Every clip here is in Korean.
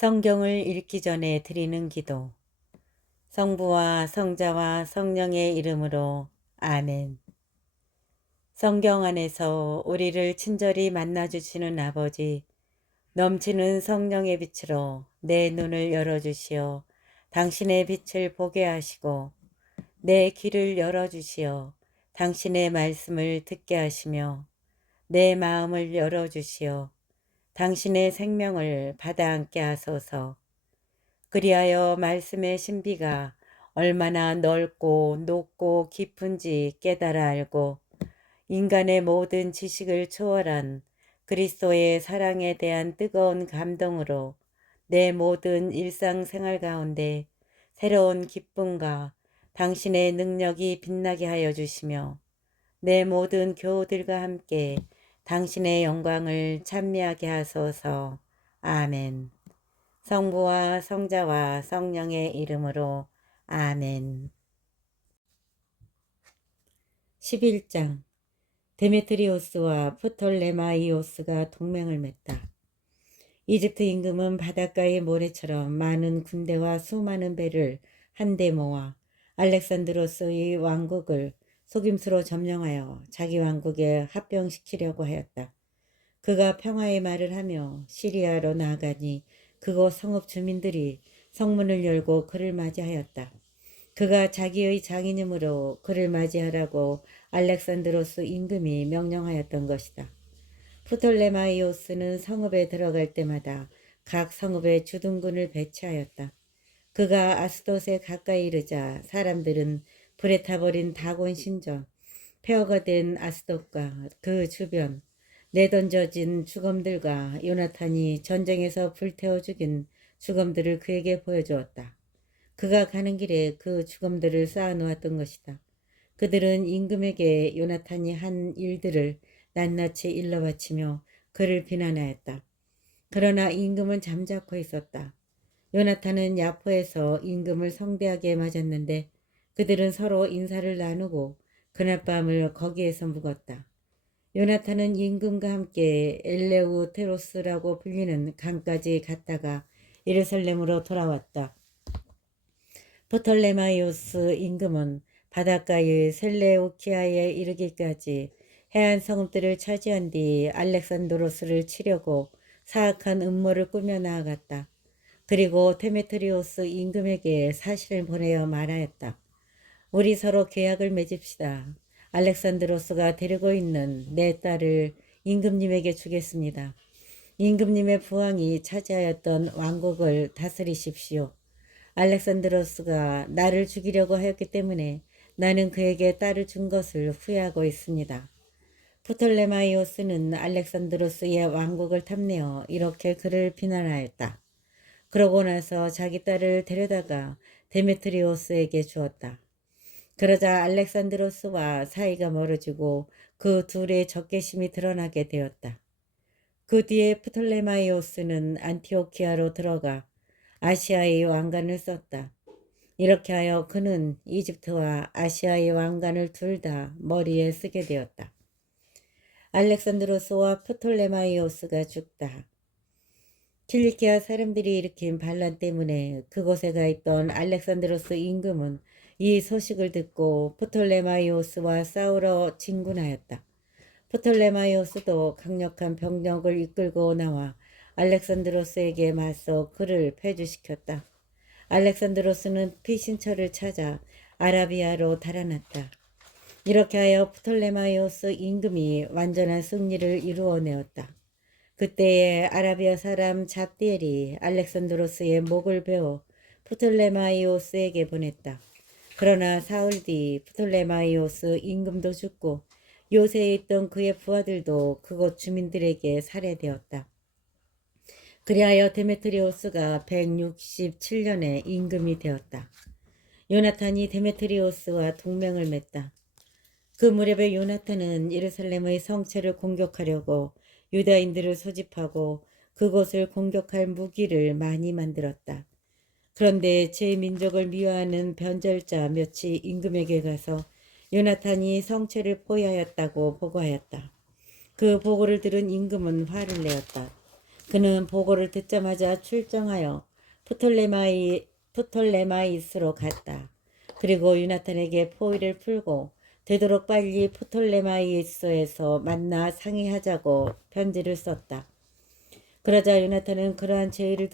성경을 읽기 전에 드리는 기도. 성부와 성자와 성령의 이름으로 아멘. 성경 안에서 우리를 친절히 만나주시는 아버지, 넘치는 성령의 빛으로 내 눈을 열어주시어 당신의 빛을 보게 하시고 내 귀를 열어주시어 당신의 말씀을 듣게 하시며 내 마음을 열어주시어 당신의 생명을 받아안게 하소서. 그리하여 말씀의 신비가 얼마나 넓고 높고 깊은지 깨달아 알고 인간의 모든 지식을 초월한 그리스도의 사랑에 대한 뜨거운 감동으로 내 모든 일상생활 가운데 새로운 기쁨과 당신의 능력이 빛나게 하여 주시며 내 모든 교우들과 함께 당신의 영광을 찬미하게 하소서. 아멘. 성부와 성자와 성령의 이름으로 아멘. 11장. 데메트리오스와 프톨레마이오스가 동맹을 맺다. 이집트 임금은 바닷가의 모래처럼 많은 군대와 수많은 배를 한데 모아 알렉산드로스의 왕국을 속임수로 점령하여 자기 왕국에 합병시키려고 하였다. 그가 평화의 말을 하며 시리아로 나아가니 그곳 성읍 주민들이 성문을 열고 그를 맞이하였다. 그가 자기의 장인이므로 그를 맞이하라고 알렉산드로스 임금이 명령하였던 것이다. 프톨레마이오스는 성읍에 들어갈 때마다 각 성읍에 주둔군을 배치하였다. 그가 아스돗에 가까이 이르자 사람들은 불에 타버린 다곤 신전, 폐허가 된 아스돗과 그 주변, 내던져진 주검들과 요나탄이 전쟁에서 불태워 죽인 주검들을 그에게 보여주었다. 그가 가는 길에 그 주검들을 쌓아놓았던 것이다. 그들은 임금에게 요나탄이 한 일들을 낱낱이 일러 바치며 그를 비난하였다. 그러나 임금은 잠자코 있었다. 요나탄은 야포에서 임금을 성대하게 맞았는데 그들은 서로 인사를 나누고 그날 밤을 거기에서 묵었다. 요나탄은 임금과 함께 엘레우테로스라고 불리는 강까지 갔다가 예루살렘으로 돌아왔다. 프톨레마이오스 임금은 바닷가의 셀레우키아에 이르기까지 해안 성읍들을 차지한 뒤 알렉산드로스를 치려고 사악한 음모를 꾸며 나아갔다. 그리고 데메트리오스 임금에게 사실을 보내어 말하였다. 우리 서로 계약을 맺읍시다. 알렉산드로스가 데리고 있는 내 딸을 임금님에게 주겠습니다. 임금님의 부왕이 차지하였던 왕국을 다스리십시오. 알렉산드로스가 나를 죽이려고 하였기 때문에 나는 그에게 딸을 준 것을 후회하고 있습니다. 프톨레마이오스는 알렉산드로스의 왕국을 탐내어 이렇게 그를 비난하였다. 그러고 나서 자기 딸을 데려다가 데메트리오스에게 주었다. 그러자 알렉산드로스와 사이가 멀어지고 그 둘의 적개심이 드러나게 되었다. 그 뒤에 프톨레마이오스는 안티오키아로 들어가 아시아의 왕관을 썼다. 이렇게 하여 그는 이집트와 아시아의 왕관을 둘 다 머리에 쓰게 되었다. 알렉산드로스와 프톨레마이오스가 죽다. 킬리키아 사람들이 일으킨 반란 때문에 그곳에 가 있던 알렉산드로스 임금은 이 소식을 듣고 프톨레마이오스와 싸우러 진군하였다. 프톨레마이오스도 강력한 병력을 이끌고 나와 알렉산드로스에게 맞서 그를 패주시켰다. 알렉산드로스는 피신처를 찾아 아라비아로 달아났다. 이렇게 하여 프톨레마이오스 임금이 완전한 승리를 이루어내었다. 그때에 아라비아 사람 잡디엘이 알렉산드로스의 목을 베어 프톨레마이오스에게 보냈다. 그러나 사흘 뒤 프톨레마이오스 임금도 죽고 요새에 있던 그의 부하들도 그곳 주민들에게 살해되었다. 그리하여 데메트리오스가 167년에 임금이 되었다. 요나탄이 데메트리오스와 동맹을 맺다. 그 무렵에 요나탄은 예루살렘의 성체를 공격하려고 유다인들을 소집하고 그곳을 공격할 무기를 많이 만들었다. 그런데 제 민족을 미워하는 변절자 몇이 임금에게 가서 요나탄이 성체를 포위하였다고 보고하였다. 그 보고를 들은 임금은 화를 내었다. 그는 보고를 듣자마자 출정하여 프톨레마이스로 갔다. 그리고 요나탄에게 포위를 풀고 되도록 빨리 프톨레마이스에서 만나 상의하자고 편지를 썼다. 그러자 요나탄은 그러한 제의를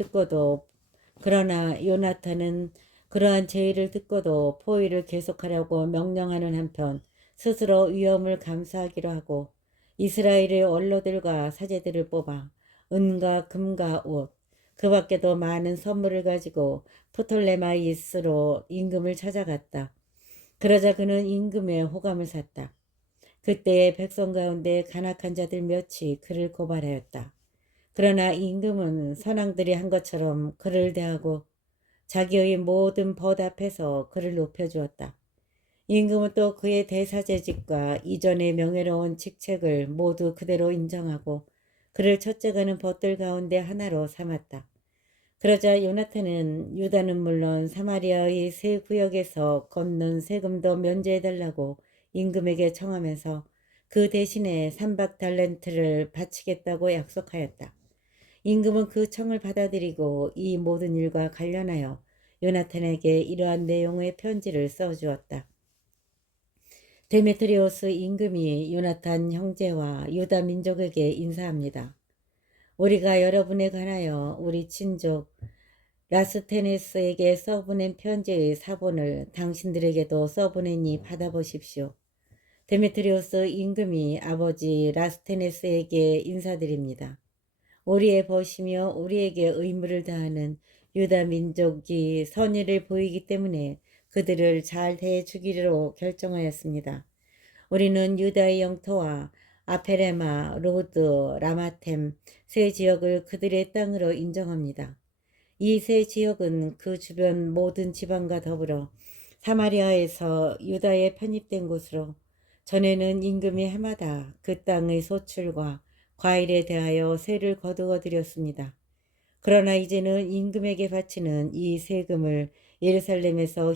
듣고도 포위를 계속하려고 명령하는 한편 스스로 위험을 감수하기로 하고 이스라엘의 원로들과 사제들을 뽑아 은과 금과 옷, 그 밖에도 많은 선물을 가지고 프톨레마이스로 임금을 찾아갔다. 그러자 그는 임금의 호감을 샀다. 그때의 백성 가운데 간악한 자들 몇이 그를 고발하였다. 그러나 임금은 선왕들이 한 것처럼 그를 대하고 자기의 모든 벗 앞에서 그를 높여주었다. 임금은 또 그의 대사제직과 이전의 명예로운 직책을 모두 그대로 인정하고 그를 첫째가는 벗들 가운데 하나로 삼았다. 그러자 요나탄은 유다는 물론 사마리아의 세 구역에서 걷는 세금도 면제해달라고 임금에게 청하면서 그 대신에 300달란트를 바치겠다고 약속하였다. 임금은 그 청을 받아들이고 이 모든 일과 관련하여 요나탄에게 이러한 내용의 편지를 써주었다. 데메트리오스 임금이 요나탄 형제와 유다 민족에게 인사합니다. 우리가 여러분에 관하여 우리 친족 라스테네스에게 써보낸 편지의 사본을 당신들에게도 써보내니 받아보십시오. 데메트리오스 임금이 아버지 라스테네스에게 인사드립니다. 우리의 벗이며 우리에게 의무를 다하는 유다 민족이 선의를 보이기 때문에 그들을 잘 대해주기로 결정하였습니다. 우리는 유다의 영토와 아페레마, 로드, 라마템 세 지역을 그들의 땅으로 인정합니다. 이 세 지역은 그 주변 모든 지방과 더불어 사마리아에서 유다에 편입된 곳으로 전에는 임금이 해마다 그 땅의 소출과 과일에 대하여 세를 거두어 드렸습니다. 그러나 이제는 임금에게 바치는 이 세금을 예루살렘에서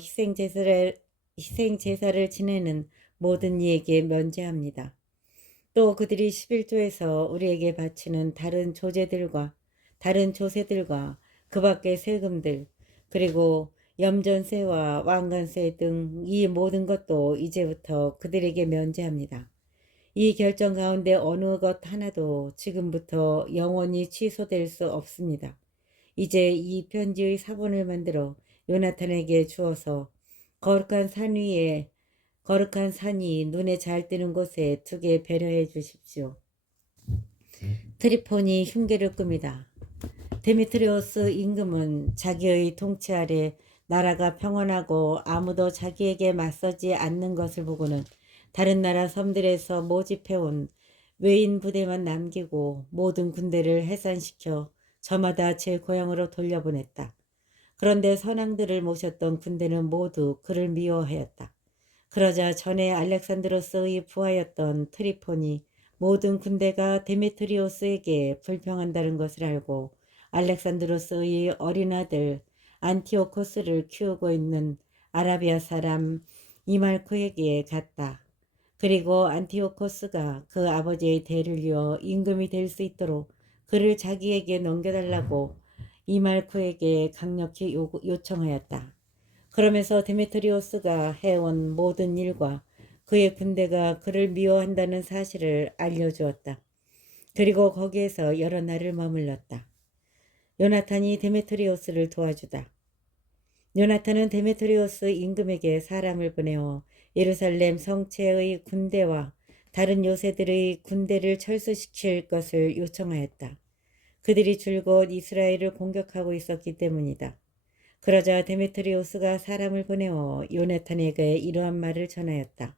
희생제사를 지내는 모든 이에게 면제합니다. 또 그들이 11조에서 우리에게 바치는 다른 조세들과 그 밖의 세금들, 그리고 염전세와 왕관세 등 이 모든 것도 이제부터 그들에게 면제합니다. 이 결정 가운데 어느 것 하나도 지금부터 영원히 취소될 수 없습니다. 이제 이 편지의 사본을 만들어 요나탄에게 주어서 거룩한 산이 눈에 잘 띄는 곳에 두게 배려해 주십시오. 트리폰이 흉계를 끕니다. 데미트리오스 임금은 자기의 통치 아래 나라가 평온하고 아무도 자기에게 맞서지 않는 것을 보고는 다른 나라 섬들에서 모집해온 외인 부대만 남기고 모든 군대를 해산시켜 저마다 제 고향으로 돌려보냈다. 그런데 선왕들을 모셨던 군대는 모두 그를 미워하였다. 그러자 전에 알렉산드로스의 부하였던 트리폰이 모든 군대가 데메트리오스에게 불평한다는 것을 알고 알렉산드로스의 어린 아들 안티오코스를 키우고 있는 아라비아 사람 이말코에게 갔다. 그리고 안티오코스가 그 아버지의 대를 이어 임금이 될 수 있도록 그를 자기에게 넘겨달라고 이말코에게 강력히 요청하였다. 그러면서 데메트리오스가 해온 모든 일과 그의 군대가 그를 미워한다는 사실을 알려주었다. 그리고 거기에서 여러 날을 머물렀다. 요나탄이 데메트리오스를 도와주다. 요나탄은 데메트리오스 임금에게 사람을 보내어 예루살렘 성체의 군대와 다른 요새들의 군대를 철수시킬 것을 요청하였다. 그들이 줄곧 이스라엘을 공격하고 있었기 때문이다. 그러자 데메트리오스가 사람을 보내어 요나탄에게 이러한 말을 전하였다.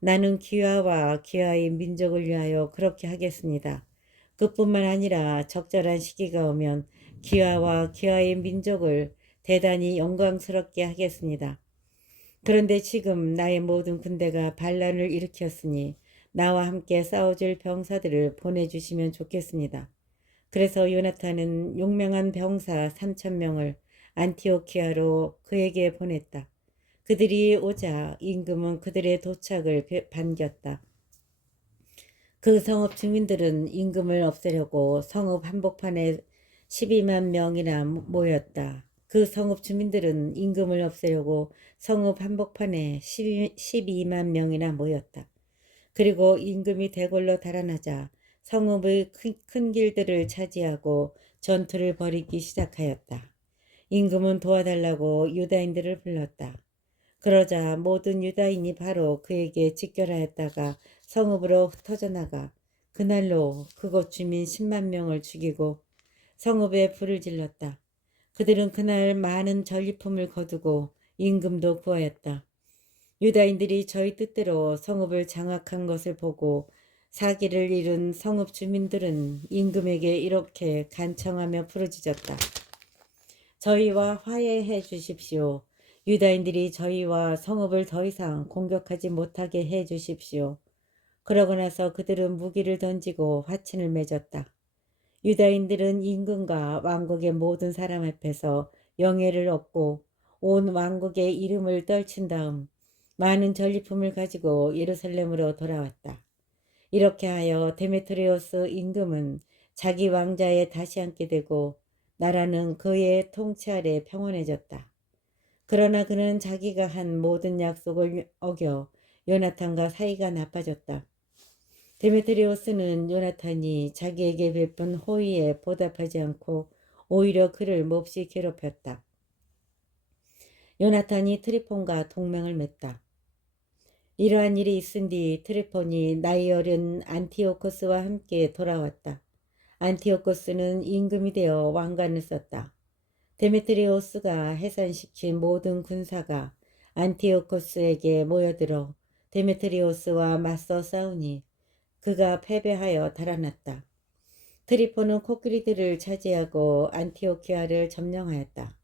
나는 기와와 기와의 민족을 위하여 그렇게 하겠습니다. 그뿐만 아니라 적절한 시기가 오면 기와와 기와의 민족을 대단히 영광스럽게 하겠습니다. 그런데 지금 나의 모든 군대가 반란을 일으켰으니 나와 함께 싸워줄 병사들을 보내주시면 좋겠습니다. 그래서 요나탄은 용맹한 병사 3,000명을 안티오키아로 그에게 보냈다. 그들이 오자 임금은 그들의 도착을 반겼다. 그 성읍 주민들은 임금을 없애려고 성읍 한복판에 12만 명이나 모였다. 그 성읍 주민들은 임금을 없애려고 성읍 한복판에 12만 명이나 모였다. 그리고 임금이 대궐로 달아나자 성읍의 큰 길들을 차지하고 전투를 벌이기 시작하였다. 임금은 도와달라고 유다인들을 불렀다. 그러자 모든 유다인이 바로 그에게 직결하였다가 성읍으로 흩어져 나가 그날로 그곳 주민 10만 명을 죽이고 성읍에 불을 질렀다. 그들은 그날 많은 전리품을 거두고 임금도 구하였다. 유다인들이 저희 뜻대로 성읍을 장악한 것을 보고 사기를 잃은 성읍 주민들은 임금에게 이렇게 간청하며 부르짖었다. 저희와 화해해 주십시오. 유다인들이 저희와 성읍을 더 이상 공격하지 못하게 해 주십시오. 그러고 나서 그들은 무기를 던지고 화친을 맺었다. 유다인들은 임금과 왕국의 모든 사람 앞에서 영예를 얻고 온 왕국의 이름을 떨친 다음 많은 전리품을 가지고 예루살렘으로 돌아왔다. 이렇게 하여 데메트리오스 임금은 자기 왕자에 다시 앉게 되고 나라는 그의 통치 아래 평온해졌다. 그러나 그는 자기가 한 모든 약속을 어겨 요나탄과 사이가 나빠졌다. 데메트리오스는 요나탄이 자기에게 베푼 호의에 보답하지 않고 오히려 그를 몹시 괴롭혔다. 요나탄이 트리폰과 동맹을 맺다. 이러한 일이 있은 뒤 트리폰이 나이 어린 안티오코스와 함께 돌아왔다. 안티오코스는 임금이 되어 왕관을 썼다. 데메트리오스가 해산시킨 모든 군사가 안티오코스에게 모여들어 데메트리오스와 맞서 싸우니 그가 패배하여 달아났다. 트리폰은 코끼리들을 차지하고 안티오키아를 점령하였다.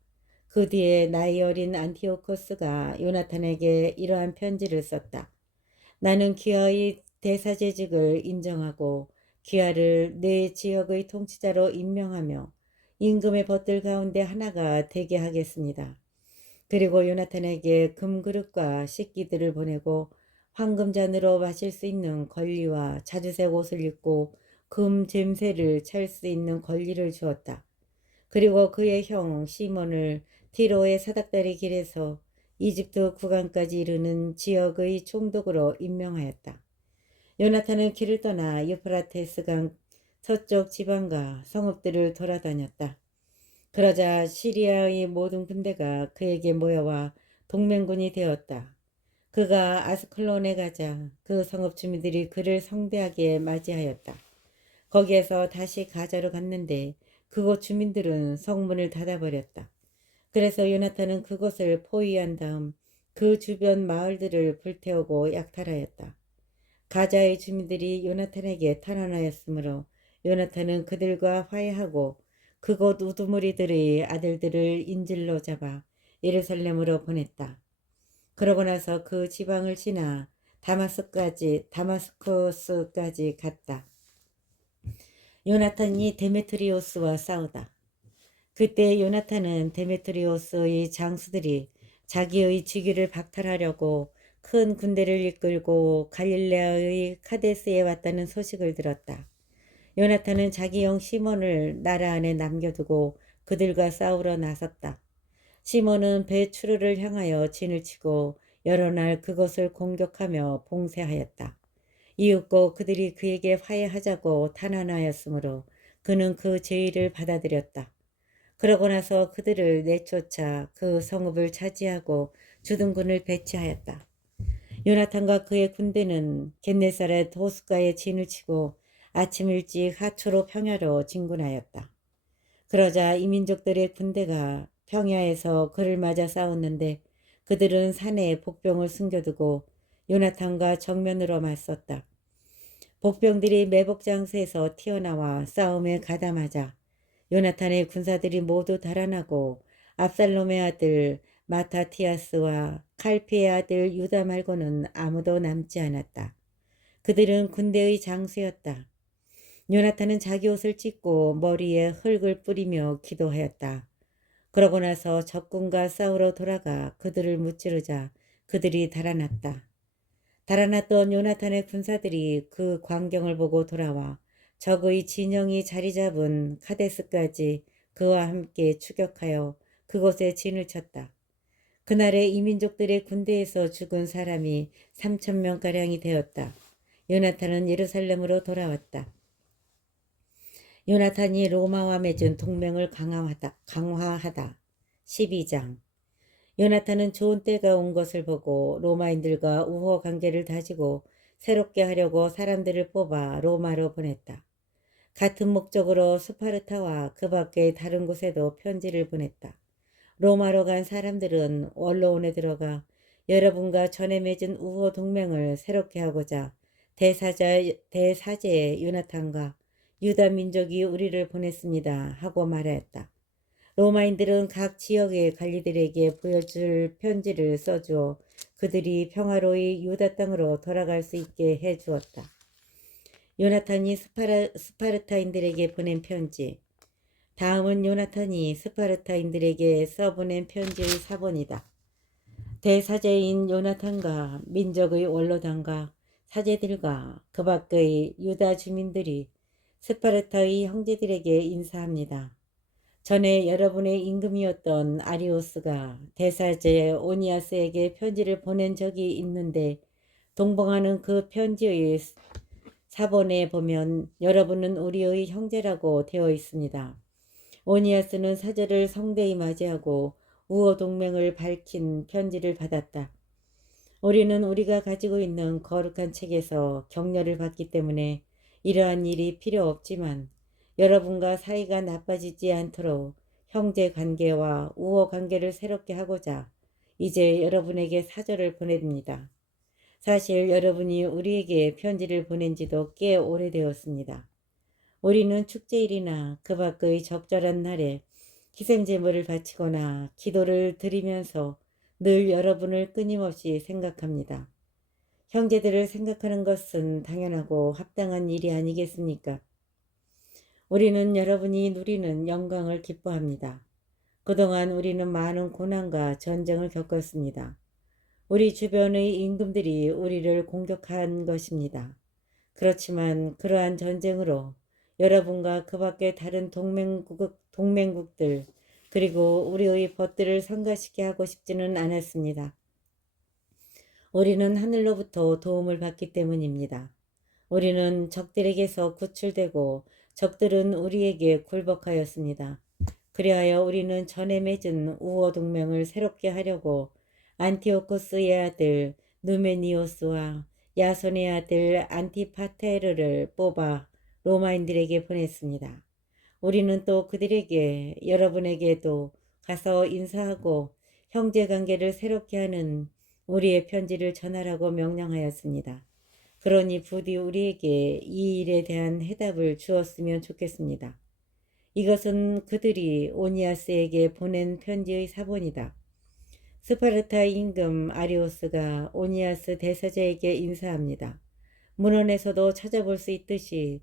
그 뒤에 나이 어린 안티오코스가 요나탄에게 이러한 편지를 썼다. 나는 귀하의 대사제직을 인정하고 귀하를 내 지역의 통치자로 임명하며 임금의 벗들 가운데 하나가 되게 하겠습니다. 그리고 요나탄에게 금그릇과 식기들을 보내고 황금잔으로 마실 수 있는 권리와 자주색 옷을 입고 금 잼새를 찰 수 있는 권리를 주었다. 그리고 그의 형 시몬을 티로의 사닥다리 길에서 이집트 구간까지 이르는 지역의 총독으로 임명하였다. 요나탄은 길을 떠나 유프라테스강 서쪽 지방과 성읍들을 돌아다녔다. 그러자 시리아의 모든 군대가 그에게 모여와 동맹군이 되었다. 그가 아스클론에 가자 그 성읍 주민들이 그를 성대하게 맞이하였다. 거기에서 다시 가자로 갔는데 그곳 주민들은 성문을 닫아버렸다. 그래서 요나탄은 그곳을 포위한 다음 그 주변 마을들을 불태우고 약탈하였다. 가자의 주민들이 요나탄에게 탄원하였으므로 요나탄은 그들과 화해하고 그곳 우두머리들의 아들들을 인질로 잡아 예루살렘으로 보냈다. 그러고 나서 그 지방을 지나 다마스쿠스까지 갔다. 요나탄이 데메트리오스와 싸우다. 그때 요나탄은 데메트리오스의 장수들이 자기의 직위를 박탈하려고 큰 군대를 이끌고 갈릴레아의 카데스에 왔다는 소식을 들었다. 요나탄은 자기 형 시몬을 나라 안에 남겨두고 그들과 싸우러 나섰다. 시몬은 베추르를 향하여 진을 치고 여러 날 그것을 공격하며 봉쇄하였다. 이윽고 그들이 그에게 화해하자고 탄원하였으므로 그는 그 제의를 받아들였다. 그러고 나서 그들을 내쫓아 그 성읍을 차지하고 주둔군을 배치하였다. 요나탄과 그의 군대는 겟네사렛 호숫가에 진을 치고 아침 일찍 하초로 평야로 진군하였다. 그러자 이민족들의 군대가 평야에서 그를 맞아 싸웠는데 그들은 산에 복병을 숨겨두고 요나탄과 정면으로 맞섰다. 복병들이 매복장소에서 튀어나와 싸움에 가담하자 요나탄의 군사들이 모두 달아나고 압살롬의 아들 마타티아스와 칼피의 아들 유다 말고는 아무도 남지 않았다. 그들은 군대의 장수였다. 요나탄은 자기 옷을 찢고 머리에 흙을 뿌리며 기도하였다. 그러고 나서 적군과 싸우러 돌아가 그들을 무찌르자 그들이 달아났다. 달아났던 요나탄의 군사들이 그 광경을 보고 돌아와 적의 진영이 자리 잡은 카데스까지 그와 함께 추격하여 그곳에 진을 쳤다. 그날의 이민족들의 군대에서 죽은 사람이 3,000명가량이 되었다. 요나탄은 예루살렘으로 돌아왔다. 요나탄이 로마와 맺은 동맹을 강화하다. 12장. 요나탄은 좋은 때가 온 것을 보고 로마인들과 우호 관계를 다지고 새롭게 하려고 사람들을 뽑아 로마로 보냈다. 같은 목적으로 스파르타와 그 밖의 다른 곳에도 편지를 보냈다. 로마로 간 사람들은 원로원에 들어가 여러분과 전에 맺은 우호 동맹을 새롭게 하고자 대사제 요나탄과 유다 민족이 우리를 보냈습니다 하고 말하였다. 로마인들은 각 지역의 관리들에게 보여줄 편지를 써주어 그들이 평화로이 유다 땅으로 돌아갈 수 있게 해주었다. 요나탄이 스파르타인들에게 보낸 편지. 다음은 요나탄이 스파르타인들에게 써보낸 편지의 사본이다. 대사제인 요나탄과 민족의 원로단과 사제들과 그 밖의 유다 주민들이 스파르타의 형제들에게 인사합니다. 전에 여러분의 임금이었던 아리오스가 대사제 오니아스에게 편지를 보낸 적이 있는데 동봉하는 그 편지의 사본에 보면 여러분은 우리의 형제라고 되어 있습니다. 오니아스는 사절을 성대히 맞이하고 우호 동맹을 밝힌 편지를 받았다. 우리는 우리가 가지고 있는 거룩한 책에서 격려를 받기 때문에 이러한 일이 필요 없지만 여러분과 사이가 나빠지지 않도록 형제 관계와 우호 관계를 새롭게 하고자 이제 여러분에게 사절을 보냅니다. 사실 여러분이 우리에게 편지를 보낸 지도 꽤 오래되었습니다. 우리는 축제일이나 그 밖의 적절한 날에 희생제물을 바치거나 기도를 드리면서 늘 여러분을 끊임없이 생각합니다. 형제들을 생각하는 것은 당연하고 합당한 일이 아니겠습니까? 우리는 여러분이 누리는 영광을 기뻐합니다. 그동안 우리는 많은 고난과 전쟁을 겪었습니다. 우리 주변의 임금들이 우리를 공격한 것입니다. 그렇지만 그러한 전쟁으로 여러분과 그 밖의 다른 동맹국들 그리고 우리의 벗들을 성가시게 하고 싶지는 않았습니다. 우리는 하늘로부터 도움을 받기 때문입니다. 우리는 적들에게서 구출되고 적들은 우리에게 굴복하였습니다. 그리하여 우리는 전에 맺은 우호 동맹을 새롭게 하려고 안티오코스의 아들 누메니오스와 야손의 아들 안티파테르를 뽑아 로마인들에게 보냈습니다. 우리는 또 그들에게 여러분에게도 가서 인사하고 형제관계를 새롭게 하는 우리의 편지를 전하라고 명령하였습니다. 그러니 부디 우리에게 이 일에 대한 해답을 주었으면 좋겠습니다. 이것은 그들이 오니아스에게 보낸 편지의 사본이다. 스파르타 임금 아리오스가 오니아스 대사제에게 인사합니다. 문헌에서도 찾아볼 수 있듯이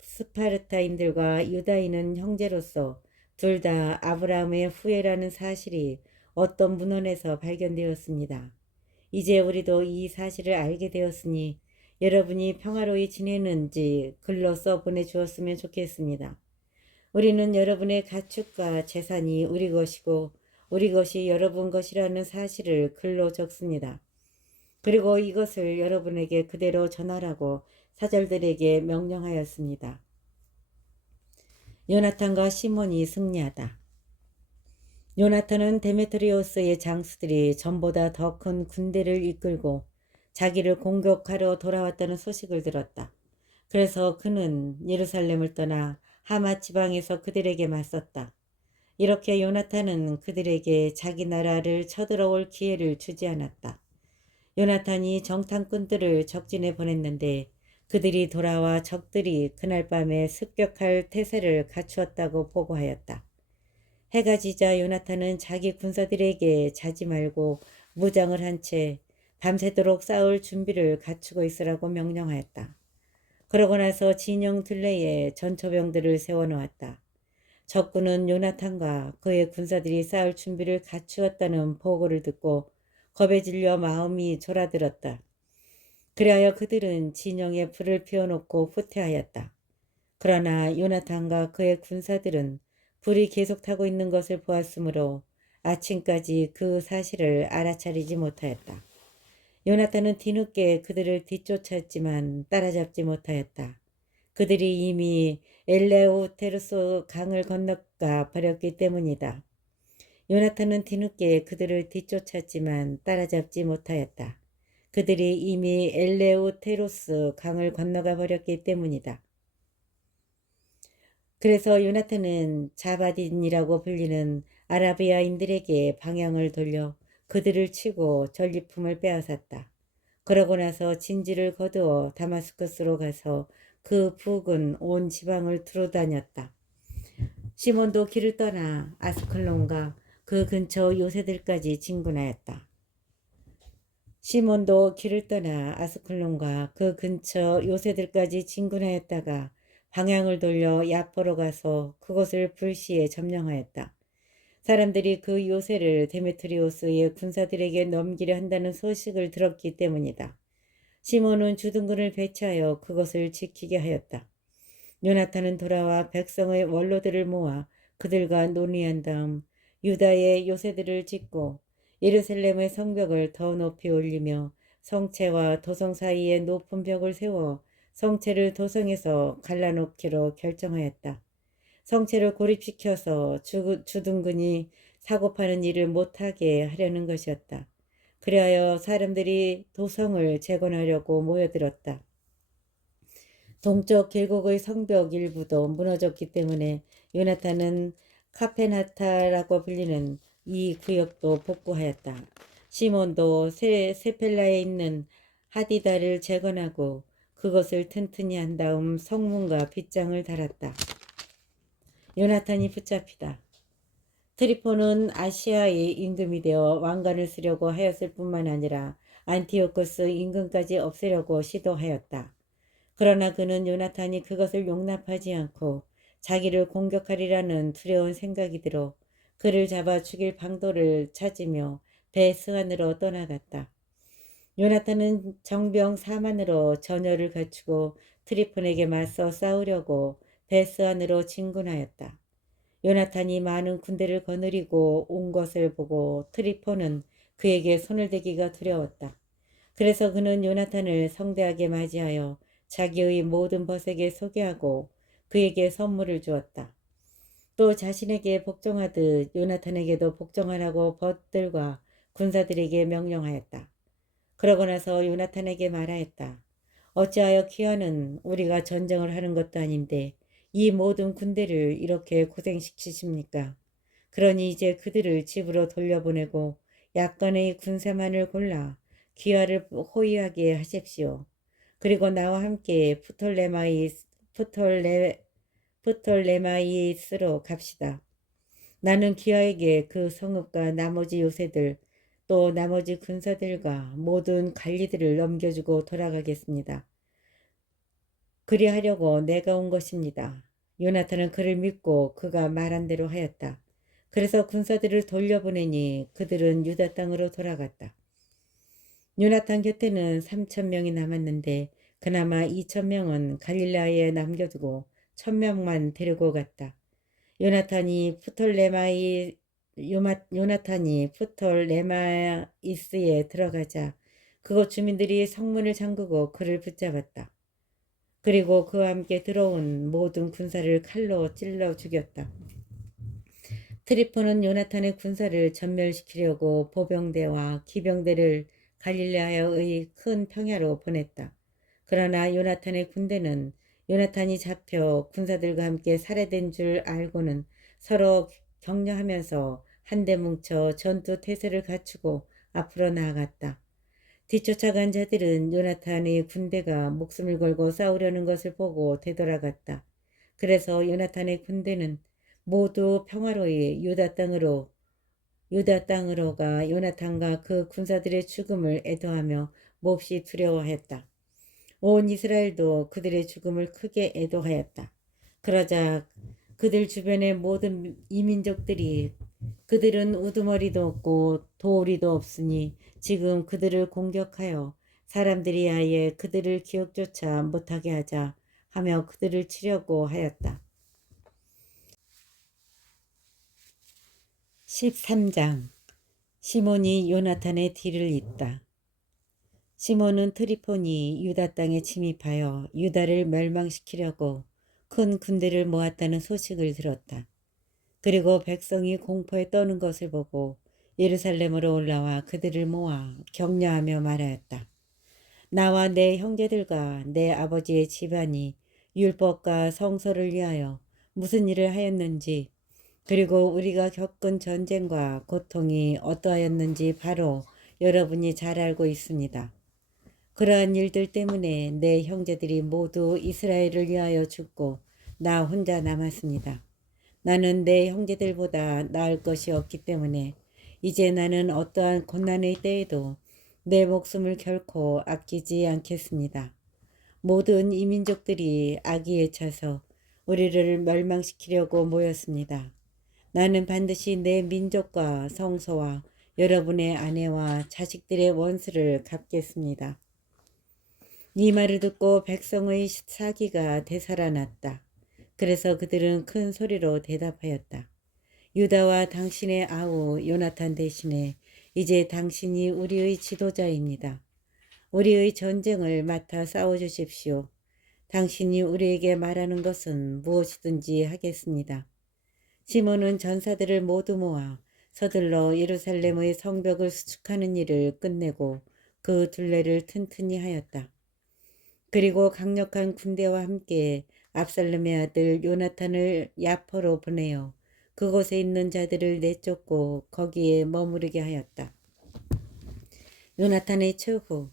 스파르타인들과 유다인은 형제로서 둘 다 아브라함의 후예라는 사실이 어떤 문헌에서 발견되었습니다. 이제 우리도 이 사실을 알게 되었으니 여러분이 평화로이 지내는지 글로 써 보내주었으면 좋겠습니다. 우리는 여러분의 가축과 재산이 우리 것이고 우리 것이 여러분 것이라는 사실을 글로 적습니다. 그리고 이것을 여러분에게 그대로 전하라고 사절들에게 명령하였습니다. 요나탄과 시몬이 승리하다. 요나탄은 데메트리오스의 장수들이 전보다 더 큰 군대를 이끌고 자기를 공격하러 돌아왔다는 소식을 들었다. 그래서 그는 예루살렘을 떠나 하마 지방에서 그들에게 맞섰다. 이렇게 요나탄은 그들에게 자기 나라를 쳐들어올 기회를 주지 않았다. 요나탄이 정탐꾼들을 적진에 보냈는데 그들이 돌아와 적들이 그날 밤에 습격할 태세를 갖추었다고 보고하였다. 해가 지자 요나탄은 자기 군사들에게 자지 말고 무장을 한 채 밤새도록 싸울 준비를 갖추고 있으라고 명령하였다. 그러고 나서 진영 둘레에 전초병들을 세워놓았다. 적군은 요나탄과 그의 군사들이 싸울 준비를 갖추었다는 보고를 듣고 겁에 질려 마음이 졸아들었다. 그리하여 그들은 진영에 불을 피워놓고 후퇴하였다. 그러나 요나탄과 그의 군사들은 불이 계속 타고 있는 것을 보았으므로 아침까지 그 사실을 알아차리지 못하였다. 요나탄은 뒤늦게 그들을 뒤쫓았지만 따라잡지 못하였다. 그들이 이미 엘레우테르소 강을 건너가 버렸기 때문이다. 요나탄은 뒤늦게 그들을 뒤쫓았지만 따라잡지 못하였다. 그들이 이미 엘레우테로스 강을 건너가 버렸기 때문이다. 그래서 요나탄은 자바딘이라고 불리는 아라비아인들에게 방향을 돌려 그들을 치고 전리품을 빼앗았다. 그러고 나서 진지를 거두어 다마스커스로 가서 그 부근 온 지방을 두루다녔다. 시몬도 길을 떠나 아스클론과 그 근처 요새들까지 진군하였다. 시몬도 길을 떠나 아스클론과 그 근처 요새들까지 진군하였다가 방향을 돌려 야포로 가서 그곳을 불시에 점령하였다. 사람들이 그 요새를 데메트리오스의 군사들에게 넘기려 한다는 소식을 들었기 때문이다. 시몬은 주둔군을 배치하여 그것을 지키게 하였다. 요나탄은 돌아와 백성의 원로들을 모아 그들과 논의한 다음 유다의 요새들을 짓고 예루살렘의 성벽을 더 높이 올리며 성체와 도성 사이에 높은 벽을 세워 성체를 도성에서 갈라놓기로 결정하였다. 성체를 고립시켜서 주둔군이 사고파는 일을 못하게 하려는 것이었다. 그리하여 사람들이 도성을 재건하려고 모여들었다. 동쪽 계곡의 성벽 일부도 무너졌기 때문에 요나탄은 카페나타라고 불리는 이 구역도 복구하였다. 시몬도 세펠라에 있는 하디다를 재건하고 그것을 튼튼히 한 다음 성문과 빗장을 달았다. 요나탄이 붙잡히다. 트리포는 아시아의 임금이 되어 왕관을 쓰려고 하였을 뿐만 아니라 안티오코스 임금까지 없애려고 시도하였다. 그러나 그는 요나탄이 그것을 용납하지 않고 자기를 공격하리라는 두려운 생각이 들어 그를 잡아 죽일 방도를 찾으며 배 스안으로 떠나갔다. 요나탄은 정병 4만으로 전열을 갖추고 트리폰에게 맞서 싸우려고 배 스안으로 진군하였다. 요나탄이 많은 군대를 거느리고 온 것을 보고 트리폰은 그에게 손을 대기가 두려웠다. 그래서 그는 요나탄을 성대하게 맞이하여 자기의 모든 벗에게 소개하고 그에게 선물을 주었다. 또 자신에게 복종하듯 요나탄에게도 복종하라고 벗들과 군사들에게 명령하였다. 그러고 나서 요나탄에게 말하였다. 어찌하여 귀하는 우리가 전쟁을 하는 것도 아닌데 이 모든 군대를 이렇게 고생시키십니까? 그러니 이제 그들을 집으로 돌려보내고 약간의 군사만을 골라 귀하를 호위하게 하십시오. 그리고 나와 함께 프톨레마이스로 갑시다. 나는 귀하에게 그 성읍과 나머지 요새들 또 나머지 군사들과 모든 관리들을 넘겨주고 돌아가겠습니다. 그리하려고 내가 온 것입니다. 요나탄은 그를 믿고 그가 말한 대로 하였다. 그래서 군사들을 돌려보내니 그들은 유다 땅으로 돌아갔다. 요나탄 곁에는 3,000명이 남았는데 그나마 2,000명은 갈릴라에 남겨두고 1,000명만 데리고 갔다. 요나탄이 푸톨레마이스에 들어가자 그곳 주민들이 성문을 잠그고 그를 붙잡았다. 그리고 그와 함께 들어온 모든 군사를 칼로 찔러 죽였다. 트리포는 요나탄의 군사를 전멸시키려고 보병대와 기병대를 갈릴레아의 큰 평야로 보냈다. 그러나 요나탄의 군대는 요나탄이 잡혀 군사들과 함께 살해된 줄 알고는 서로 격려하면서 한데 뭉쳐 전투 태세를 갖추고 앞으로 나아갔다. 뒤쫓아간 자들은 요나탄의 군대가 목숨을 걸고 싸우려는 것을 보고 되돌아갔다. 그래서 요나탄의 군대는 모두 평화로이 유다 땅으로가 요나탄과 그 군사들의 죽음을 애도하며 몹시 두려워했다. 온 이스라엘도 그들의 죽음을 크게 애도하였다. 그러자 그들 주변의 모든 이민족들이 그들은 우두머리도 없고 도우리도 없으니 지금 그들을 공격하여 사람들이 아예 그들을 기억조차 못하게 하자 하며 그들을 치려고 하였다. 13장. 시몬이 요나탄의 뒤를 잇다. 시몬은 트리폰이 유다 땅에 침입하여 유다를 멸망시키려고 큰 군대를 모았다는 소식을 들었다. 그리고 백성이 공포에 떠는 것을 보고 예루살렘으로 올라와 그들을 모아 격려하며 말하였다. 나와 내 형제들과 내 아버지의 집안이 율법과 성서를 위하여 무슨 일을 하였는지, 그리고 우리가 겪은 전쟁과 고통이 어떠하였는지 바로 여러분이 잘 알고 있습니다. 그러한 일들 때문에 내 형제들이 모두 이스라엘을 위하여 죽고 나 혼자 남았습니다. 나는 내 형제들보다 나을 것이 없기 때문에 이제 나는 어떠한 고난의 때에도 내 목숨을 결코 아끼지 않겠습니다. 모든 이민족들이 악의에 차서 우리를 멸망시키려고 모였습니다. 나는 반드시 내 민족과 성소와 여러분의 아내와 자식들의 원수를 갚겠습니다. 이 말을 듣고 백성의 사기가 되살아났다. 그래서 그들은 큰 소리로 대답하였다. 유다와 당신의 아우 요나탄 대신에 이제 당신이 우리의 지도자입니다. 우리의 전쟁을 맡아 싸워주십시오. 당신이 우리에게 말하는 것은 무엇이든지 하겠습니다. 시몬은 전사들을 모두 모아 서둘러 예루살렘의 성벽을 수축하는 일을 끝내고 그 둘레를 튼튼히 하였다. 그리고 강력한 군대와 함께 압살롬의 아들 요나탄을 야포로 보내어 그곳에 있는 자들을 내쫓고 거기에 머무르게 하였다. 요나탄의 추후.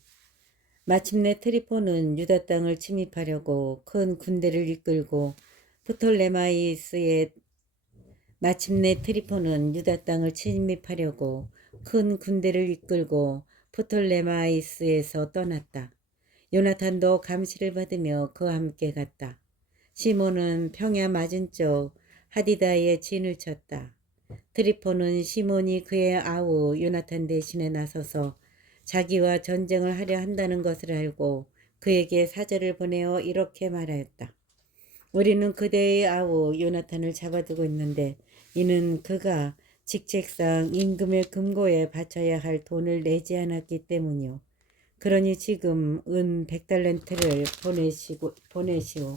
마침내 트리폰은 유다 땅을 침입하려고 큰 군대를 이끌고 프톨레마이스에 마침내 트리폰은 유다 땅을 침입하려고 큰 군대를 이끌고 프톨레마이스에서 떠났다. 요나탄도 감시를 받으며 그와 함께 갔다. 시몬은 평야 맞은쪽 하디다에 진을 쳤다. 트리폰은 시몬이 그의 아우 요나탄 대신에 나서서 자기와 전쟁을 하려 한다는 것을 알고 그에게 사절을 보내어 이렇게 말하였다. 우리는 그대의 아우 요나탄을 잡아두고 있는데 이는 그가 직책상 임금의 금고에 바쳐야 할 돈을 내지 않았기 때문이요. 그러니 지금 은 100달란트를 보내시오.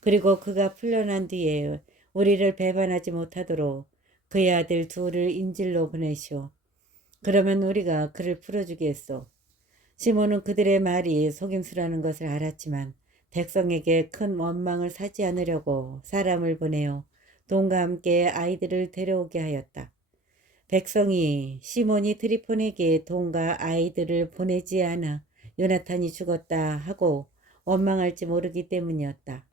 그리고 그가 풀려난 뒤에 우리를 배반하지 못하도록 그의 아들 둘을 인질로 보내시오. 그러면 우리가 그를 풀어주겠소. 시몬은 그들의 말이 속임수라는 것을 알았지만 백성에게 큰 원망을 사지 않으려고 사람을 보내어 돈과 함께 아이들을 데려오게 하였다. 백성이 시몬이 트리폰에게 돈과 아이들을 보내지 않아 요나탄이 죽었다 하고 원망할지 모르기 때문이었다.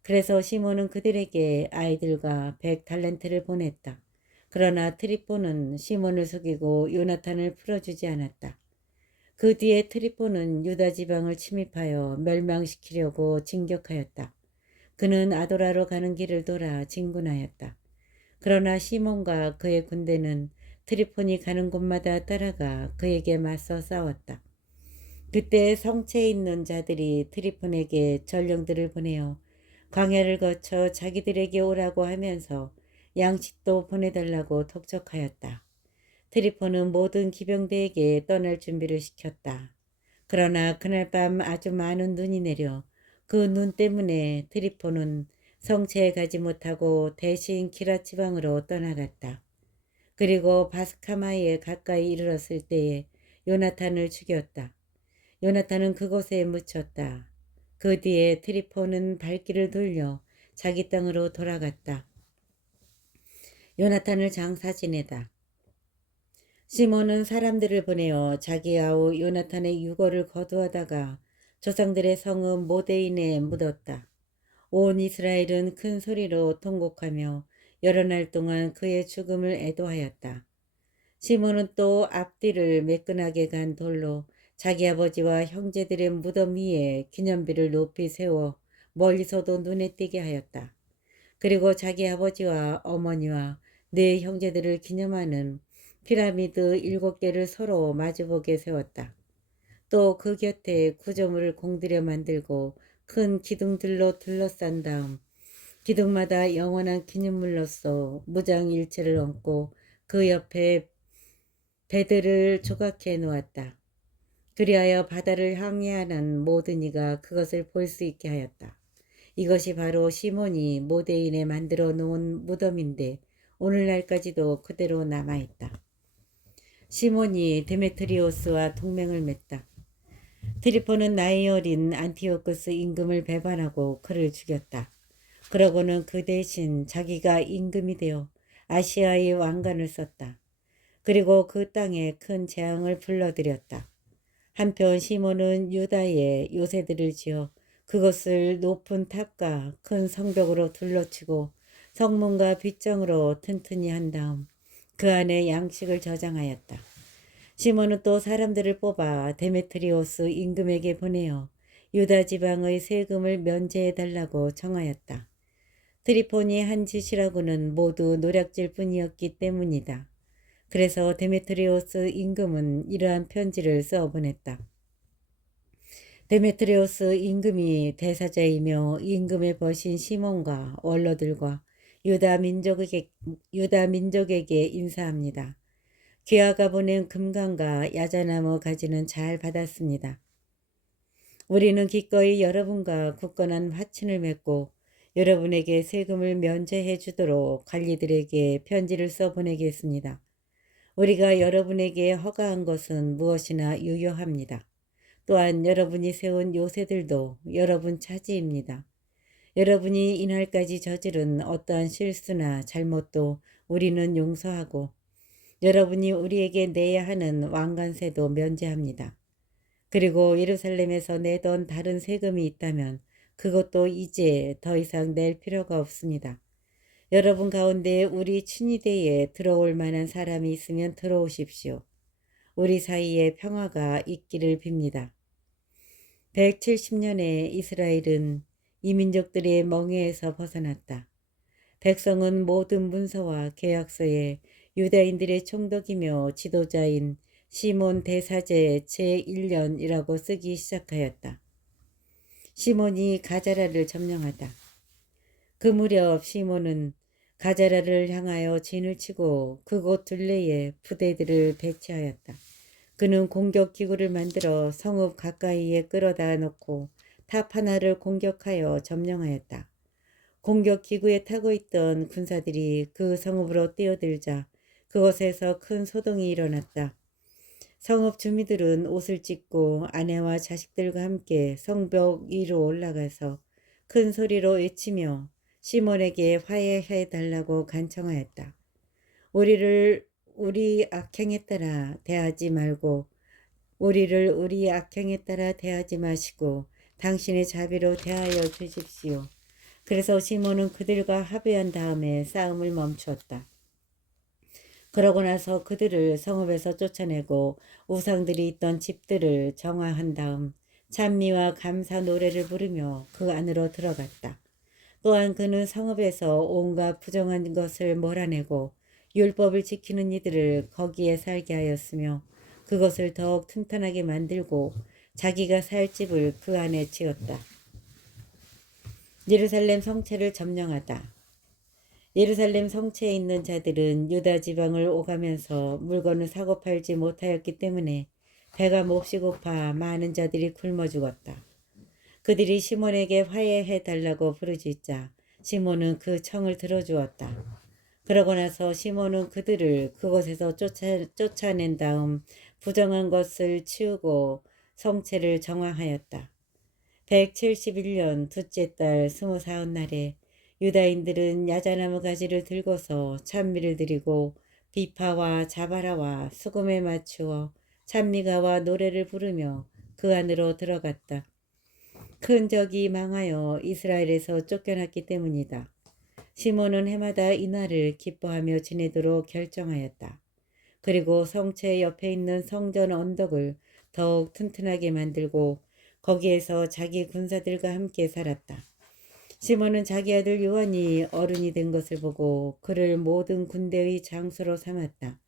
그래서 시몬은 그들에게 아이들과 100달란트를 보냈다. 그러나 트리폰은 시몬을 속이고 요나탄을 풀어주지 않았다. 그 뒤에 트리폰은 유다 지방을 침입하여 멸망시키려고 진격하였다. 그는 아도라로 가는 길을 돌아 진군하였다. 그러나 시몬과 그의 군대는 트리폰이 가는 곳마다 따라가 그에게 맞서 싸웠다. 그때 성체에 있는 자들이 트리폰에게 전령들을 보내어 광야를 거쳐 자기들에게 오라고 하면서 양식도 보내달라고 톡촉하였다. 트리폰은 모든 기병대에게 떠날 준비를 시켰다. 그러나 그날 밤 아주 많은 눈이 내려 그 눈 때문에 트리폰은 성체에 가지 못하고 대신 기라 지방으로 떠나갔다. 그리고 바스카마에 가까이 이르렀을 때에 요나탄을 죽였다. 요나탄은 그곳에 묻혔다. 그 뒤에 트리폰은 발길을 돌려 자기 땅으로 돌아갔다. 요나탄을 장사 지내다. 시몬은 사람들을 보내어 자기 아우 요나탄의 유고를 거두어다가 조상들의 성읍 모데인에 묻었다. 온 이스라엘은 큰 소리로 통곡하며 여러 날 동안 그의 죽음을 애도하였다. 시몬은 또 앞뒤를 매끈하게 간 돌로 자기 아버지와 형제들의 무덤 위에 기념비를 높이 세워 멀리서도 눈에 띄게 하였다. 그리고 자기 아버지와 어머니와 네 형제들을 기념하는 피라미드 7개를 서로 마주보게 세웠다. 또 그 곁에 구조물을 공들여 만들고 큰 기둥들로 둘러싼 다음 기둥마다 영원한 기념물로서 무장일체를 얹고 그 옆에 배들을 조각해 놓았다. 그리하여 바다를 항해하는 모든 이가 그것을 볼 수 있게 하였다. 이것이 바로 시몬이 모데인에 만들어 놓은 무덤인데 오늘날까지도 그대로 남아있다. 시몬이 데메트리오스와 동맹을 맺다. 트리포는 나이 어린 안티오쿠스 임금을 배반하고 그를 죽였다. 그러고는 그 대신 자기가 임금이 되어 아시아의 왕관을 썼다. 그리고 그 땅에 큰 재앙을 불러들였다. 한편 시몬은 유다에 요새들을 지어 그것을 높은 탑과 큰 성벽으로 둘러치고 성문과 빗장으로 튼튼히 한 다음 그 안에 양식을 저장하였다. 시몬은 또 사람들을 뽑아 데메트리오스 임금에게 보내어 유다 지방의 세금을 면제해달라고 청하였다. 트리폰이 한 짓이라고는 모두 노략질 뿐이었기 때문이다. 그래서 데메트리오스 임금은 이러한 편지를 써 보냈다. 데메트리오스 임금이 대사자이며 임금의 벗인 시몬과 원로들과 유다 민족에게 인사합니다. 귀하가 보낸 금강과 야자나무 가지는 잘 받았습니다. 우리는 기꺼이 여러분과 굳건한 화친을 맺고 여러분에게 세금을 면제해 주도록 관리들에게 편지를 써 보내겠습니다. 우리가 여러분에게 허가한 것은 무엇이나 유효합니다. 또한 여러분이 세운 요새들도 여러분 차지입니다. 여러분이 이날까지 저지른 어떠한 실수나 잘못도 우리는 용서하고 여러분이 우리에게 내야 하는 왕관세도 면제합니다. 그리고 예루살렘에서 내던 다른 세금이 있다면 그것도 이제 더 이상 낼 필요가 없습니다. 여러분 가운데 우리 친위대에 들어올 만한 사람이 있으면 들어오십시오. 우리 사이에 평화가 있기를 빕니다. 170년에 이스라엘은 이민족들의 멍에에서 벗어났다. 백성은 모든 문서와 계약서에 유다인들의 총독이며 지도자인 시몬 대사제 제1년이라고 쓰기 시작하였다. 시몬이 가자라를 점령하다. 그 무렵 시몬은 가자라를 향하여 진을 치고 그곳 둘레에 부대들을 배치하였다. 그는 공격 기구를 만들어 성읍 가까이에 끌어다 놓고 탑 하나를 공격하여 점령하였다. 공격 기구에 타고 있던 군사들이 그 성읍으로 뛰어들자 그곳에서 큰 소동이 일어났다. 성읍 주민들은 옷을 찢고 아내와 자식들과 함께 성벽 위로 올라가서 큰 소리로 외치며 시몬에게 화해해 달라고 간청하였다. 우리 악행에 따라 대하지 말고 우리를 우리 악행에 따라 대하지 마시고 당신의 자비로 대하여 주십시오. 그래서 시몬은 그들과 합의한 다음에 싸움을 멈추었다. 그러고 나서 그들을 성읍에서 쫓아내고 우상들이 있던 집들을 정화한 다음 찬미와 감사 노래를 부르며 그 안으로 들어갔다. 또한 그는 성읍에서 온갖 부정한 것을 몰아내고 율법을 지키는 이들을 거기에 살게 하였으며 그것을 더욱 튼튼하게 만들고 자기가 살 집을 그 안에 지었다. 예루살렘 성체를 점령하다. 예루살렘 성체에 있는 자들은 유다 지방을 오가면서 물건을 사고 팔지 못하였기 때문에 배가 몹시 고파 많은 자들이 굶어 죽었다. 그들이 시몬에게 화해해 달라고 부르짖자 시몬은 그 청을 들어주었다. 그러고 나서 시몬은 그들을 그곳에서 쫓아낸 다음 부정한 것을 치우고 성체를 정화하였다. 171년 둘째 달 24날에 유다인들은 야자나무 가지를 들고서 찬미를 드리고 비파와 자바라와 수금에 맞추어 찬미가와 노래를 부르며 그 안으로 들어갔다. 큰 적이 망하여 이스라엘에서 쫓겨났기 때문이다. 시몬은 해마다 이날을 기뻐하며 지내도록 결정하였다. 그리고 성체 옆에 있는 성전 언덕을 더욱 튼튼하게 만들고 거기에서 자기 군사들과 함께 살았다. 시몬은 자기 아들 요한이 어른이 된 것을 보고 그를 모든 군대의 장수로 삼았다.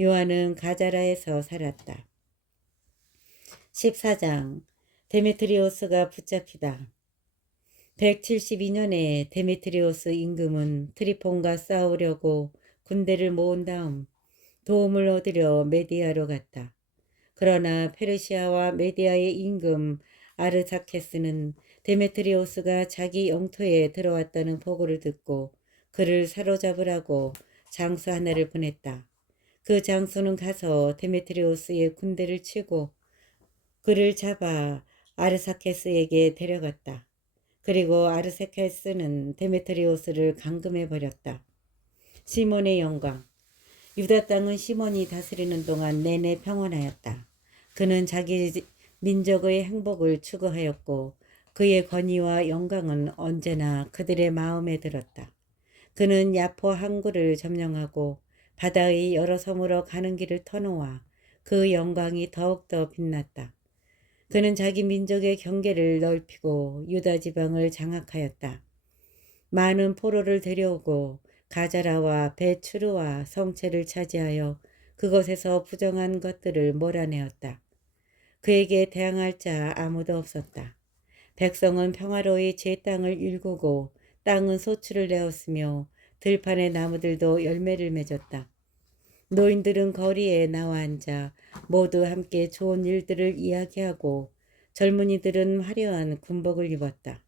요한은 가자라에서 살았다. 14장 데메트리오스가 붙잡히다. 172년에 데메트리오스 임금은 트리폰과 싸우려고 군대를 모은 다음 도움을 얻으려 메디아로 갔다. 그러나 페르시아와 메디아의 임금 아르사케스는 데메트리오스가 자기 영토에 들어왔다는 보고를 듣고 그를 사로잡으라고 장수 하나를 보냈다. 그 장수는 가서 데메트리오스의 군대를 치고 그를 잡아 아르사케스에게 데려갔다. 그리고 아르사케스는 데메트리오스를 감금해 버렸다. 시몬의 영광. 유다 땅은 시몬이 다스리는 동안 내내 평온하였다. 그는 자기 민족의 행복을 추구하였고 그의 권위와 영광은 언제나 그들의 마음에 들었다. 그는 야포 항구를 점령하고 바다의 여러 섬으로 가는 길을 터놓아 그 영광이 더욱더 빛났다. 그는 자기 민족의 경계를 넓히고 유다 지방을 장악하였다. 많은 포로를 데려오고 가자라와 베추르와 성체를 차지하여 그곳에서 부정한 것들을 몰아내었다. 그에게 대항할 자 아무도 없었다. 백성은 평화로이 제 땅을 일구고 땅은 소출을 내었으며 들판의 나무들도 열매를 맺었다. 노인들은 거리에 나와 앉아 모두 함께 좋은 일들을 이야기하고 젊은이들은 화려한 군복을 입었다.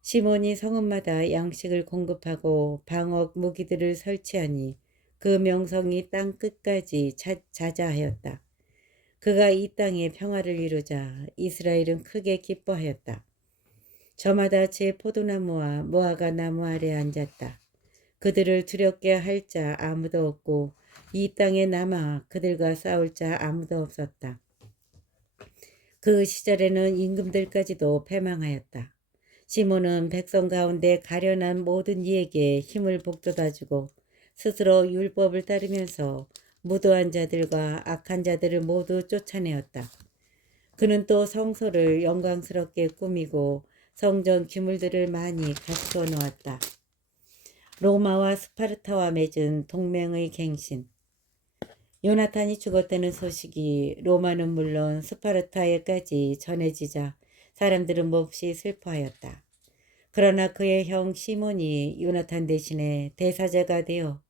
시몬이 성읍마다 양식을 공급하고 방어 무기들을 설치하니 그 명성이 땅 끝까지 자자하였다. 그가 이 땅에 평화를 이루자 이스라엘은 크게 기뻐하였다. 저마다 제 포도나무와 무화과 나무 아래 앉았다. 그들을 두렵게 할 자 아무도 없고 이 땅에 남아 그들과 싸울 자 아무도 없었다. 그 시절에는 임금들까지도 패망하였다. 시몬은 백성 가운데 가련한 모든 이에게 힘을 북돋아주고 스스로 율법을 따르면서 무도한 자들과 악한 자들을 모두 쫓아내었다. 그는 또 성소를 영광스럽게 꾸미고 성전 기물들을 많이 갖추어 놓았다. 로마와 스파르타와 맺은 동맹의 갱신. 요나탄이 죽었다는 소식이 로마는 물론 스파르타에까지 전해지자 사람들은 몹시 슬퍼하였다. 그러나 그의 형 시몬이 요나탄 대신에 대사제가 되어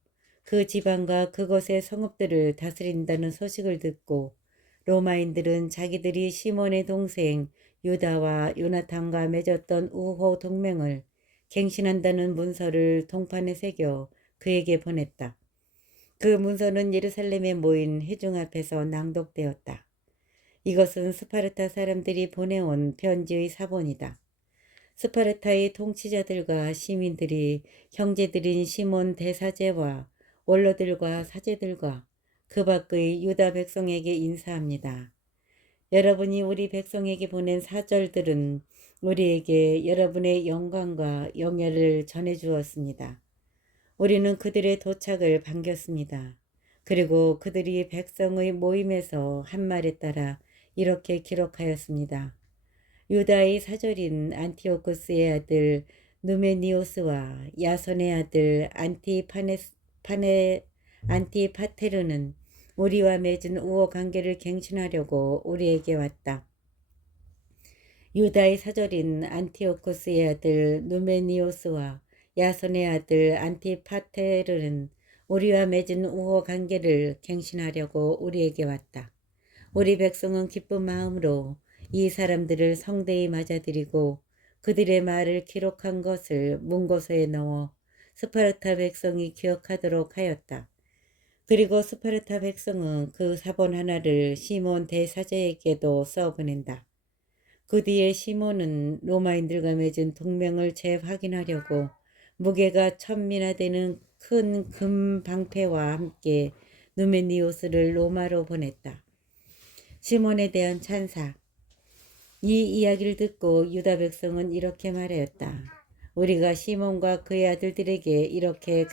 그 지방과 그곳의 성읍들을 다스린다는 소식을 듣고 로마인들은 자기들이 시몬의 동생 유다와 요나탄과 맺었던 우호 동맹을 갱신한다는 문서를 동판에 새겨 그에게 보냈다. 그 문서는 예루살렘에 모인 회중 앞에서 낭독되었다. 이것은 스파르타 사람들이 보내온 편지의 사본이다. 스파르타의 통치자들과 시민들이 형제들인 시몬 대사제와 원로들과 사제들과 그 밖의 유다 백성에게 인사합니다. 여러분이 우리 백성에게 보낸 사절들은 우리에게 여러분의 영광과 영예를 전해주었습니다. 우리는 그들의 도착을 반겼습니다. 그리고 그들이 백성의 모임에서 한 말에 따라 이렇게 기록하였습니다. 유다의 사절인 안티오코스의 아들 누메니오스와 야손의 아들 안티파테르는 우리와 맺은 우호 관계를 갱신하려고 우리에게 왔다. 유다의 사절인 안티오코스의 아들 누메니오스와 야손의 아들 안티파테르는 우리와 맺은 우호 관계를 갱신하려고 우리에게 왔다. 우리 백성은 기쁜 마음으로 이 사람들을 성대히 맞아들이고 그들의 말을 기록한 것을 문고서에 넣어 스파르타 백성이 기억하도록 하였다. 그리고 스파르타 백성은 그 사본 하나를 시몬 대사제에게도 써보낸다. 그 뒤에 시몬은 로마인들과 맺은 동맹을 재확인하려고 무게가 1000미나 되는 큰 금 방패와 함께 누메니오스를 로마로 보냈다. 시몬에 대한 찬사. 이 이야기를 듣고 유다 백성은 이렇게 말하였다. 우리가 시몬과 그의 아들들에게 이렇게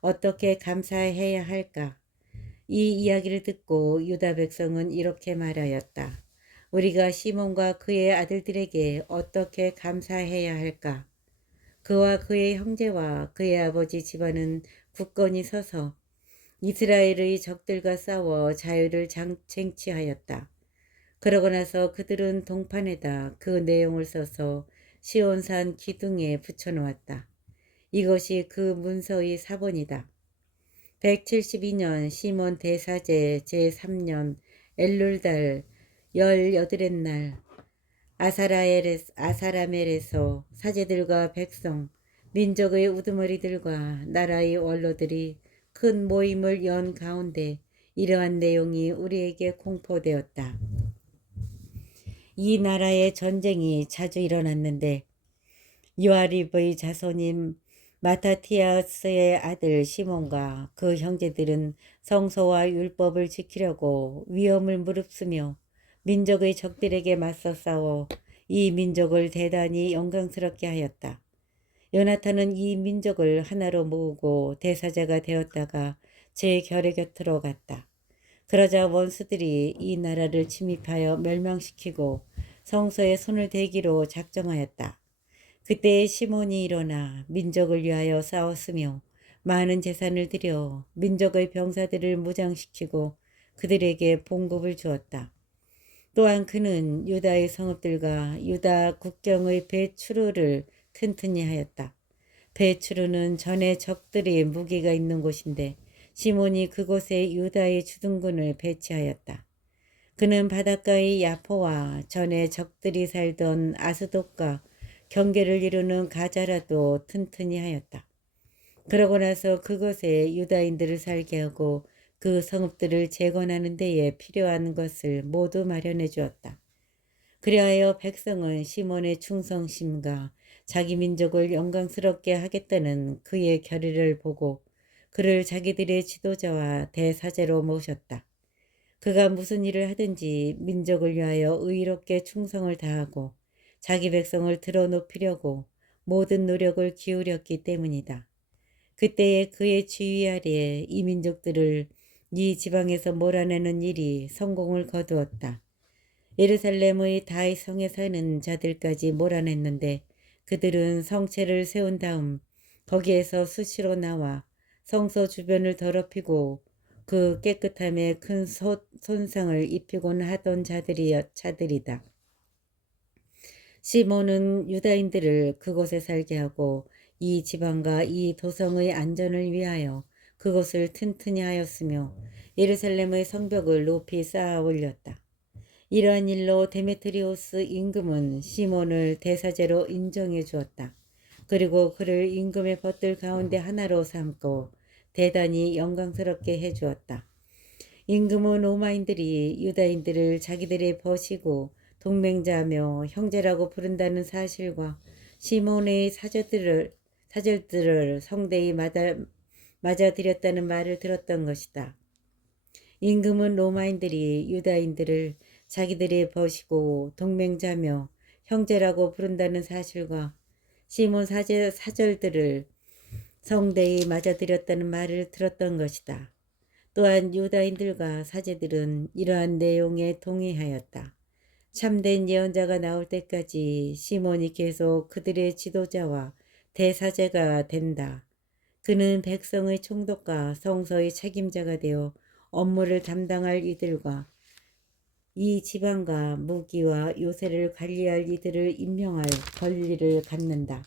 어떻게 감사해야 할까? 이 이야기를 듣고 유다 백성은 이렇게 말하였다. 우리가 시몬과 그의 아들들에게 어떻게 감사해야 할까? 그와 그의 형제와 그의 아버지 집안은 굳건히 서서 이스라엘의 적들과 싸워 자유를 쟁취하였다. 그러고 나서 그들은 동판에다 그 내용을 써서 시온산 기둥에 붙여놓았다. 이것이 그 문서의 사본이다. 172년 시몬 대사제 제3년 엘룰달 18의 날 아사라멜에서 사제들과 백성, 민족의 우두머리들과 나라의 원로들이 큰 모임을 연 가운데 이러한 내용이 우리에게 공포되었다. 이 나라에 전쟁이 자주 일어났는데 요아립의 자손인 마타티아스의 아들 시몬과 그 형제들은 성서와 율법을 지키려고 위험을 무릅쓰며 민족의 적들에게 맞서 싸워 이 민족을 대단히 영광스럽게 하였다. 요나탄은 이 민족을 하나로 모으고 대사자가 되었다가 제 결의 곁으로 갔다. 그러자 원수들이 이 나라를 침입하여 멸망시키고 성소에 손을 대기로 작정하였다. 그때 시몬이 일어나 민족을 위하여 싸웠으며 많은 재산을 들여 민족의 병사들을 무장시키고 그들에게 봉급을 주었다. 또한 그는 유다의 성읍들과 유다 국경의 배추루를 튼튼히 하였다. 배추루는 전에 적들이 무기가 있는 곳인데 시몬이 그곳에 유다의 주둔군을 배치하였다. 그는 바닷가의 야포와 전에 적들이 살던 아스돗과 경계를 이루는 가자라도 튼튼히 하였다. 그러고 나서 그곳에 유다인들을 살게 하고 그 성읍들을 재건하는 데에 필요한 것을 모두 마련해 주었다. 그리하여 백성은 시몬의 충성심과 자기 민족을 영광스럽게 하겠다는 그의 결의를 보고 그를 자기들의 지도자와 대사제로 모셨다. 그가 무슨 일을 하든지 민족을 위하여 의롭게 충성을 다하고 자기 백성을 드러높이려고 모든 노력을 기울였기 때문이다. 그때에 그의 지휘 아래에 이 민족들을 이 지방에서 몰아내는 일이 성공을 거두었다. 예루살렘의 다윗 성에 사는 자들까지 몰아냈는데 그들은 성체를 세운 다음 거기에서 수시로 나와 성소 주변을 더럽히고 그 깨끗함에 큰 손상을 입히곤 하던 자들이다. 시몬은 유다인들을 그곳에 살게 하고 이 지방과 이 도성의 안전을 위하여 그곳을 튼튼히 하였으며 예루살렘의 성벽을 높이 쌓아 올렸다. 이러한 일로 데메트리오스 임금은 시몬을 대사제로 인정해 주었다. 그리고 그를 임금의 벗들 가운데 하나로 삼고 대단히 영광스럽게 해 주었다. 임금은 로마인들이 유다인들을 자기들의 벗이고 동맹자며 형제라고 부른다는 사실과 시몬의 사절들을 성대히 맞아들였다는 말을 들었던 것이다. 임금은 로마인들이 유다인들을 자기들의 벗이고 동맹자며 형제라고 부른다는 사실과 시몬 사절들을 성대히 맞아들였다는 말을 들었던 것이다. 또한 유다인들과 사제들은 이러한 내용에 동의하였다. 참된 예언자가 나올 때까지 시몬이 계속 그들의 지도자와 대사제가 된다. 그는 백성의 총독과 성서의 책임자가 되어 업무를 담당할 이들과 이 지방과 무기와 요새를 관리할 이들을 임명할 권리를 갖는다.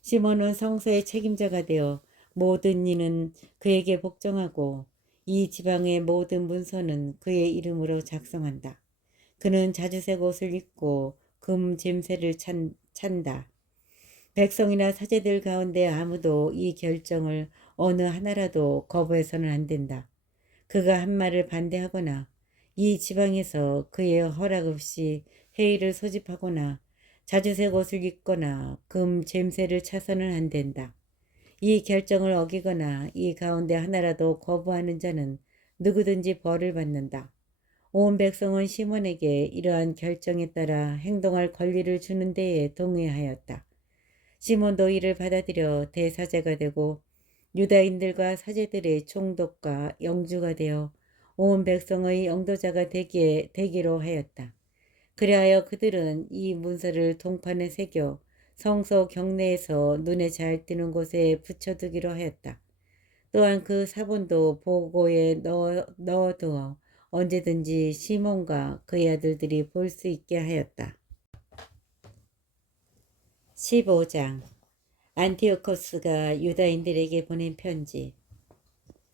시몬은 성서의 책임자가 되어 모든 이는 그에게 복종하고 이 지방의 모든 문서는 그의 이름으로 작성한다. 그는 자주색 옷을 입고 금 잼새를 찬다. 백성이나 사제들 가운데 아무도 이 결정을 어느 하나라도 거부해서는 안 된다. 그가 한 말을 반대하거나 이 지방에서 그의 허락 없이 회의를 소집하거나 자주색 옷을 입거나 금 잼새를 차서는 안 된다. 이 결정을 어기거나 이 가운데 하나라도 거부하는 자는 누구든지 벌을 받는다. 온 백성은 시몬에게 이러한 결정에 따라 행동할 권리를 주는 데에 동의하였다. 시몬도 이를 받아들여 대사제가 되고 유다인들과 사제들의 총독과 영주가 되어 온 백성의 영도자가 되기로 하였다. 그리하여 그들은 이 문서를 동판에 새겨 성소 경내에서 눈에 잘 띄는 곳에 붙여두기로 하였다. 또한 그 사본도 보고에 넣어두어 언제든지 시몬과 그의 아들들이 볼 수 있게 하였다. 15장 안티오코스가 유다인들에게 보낸 편지.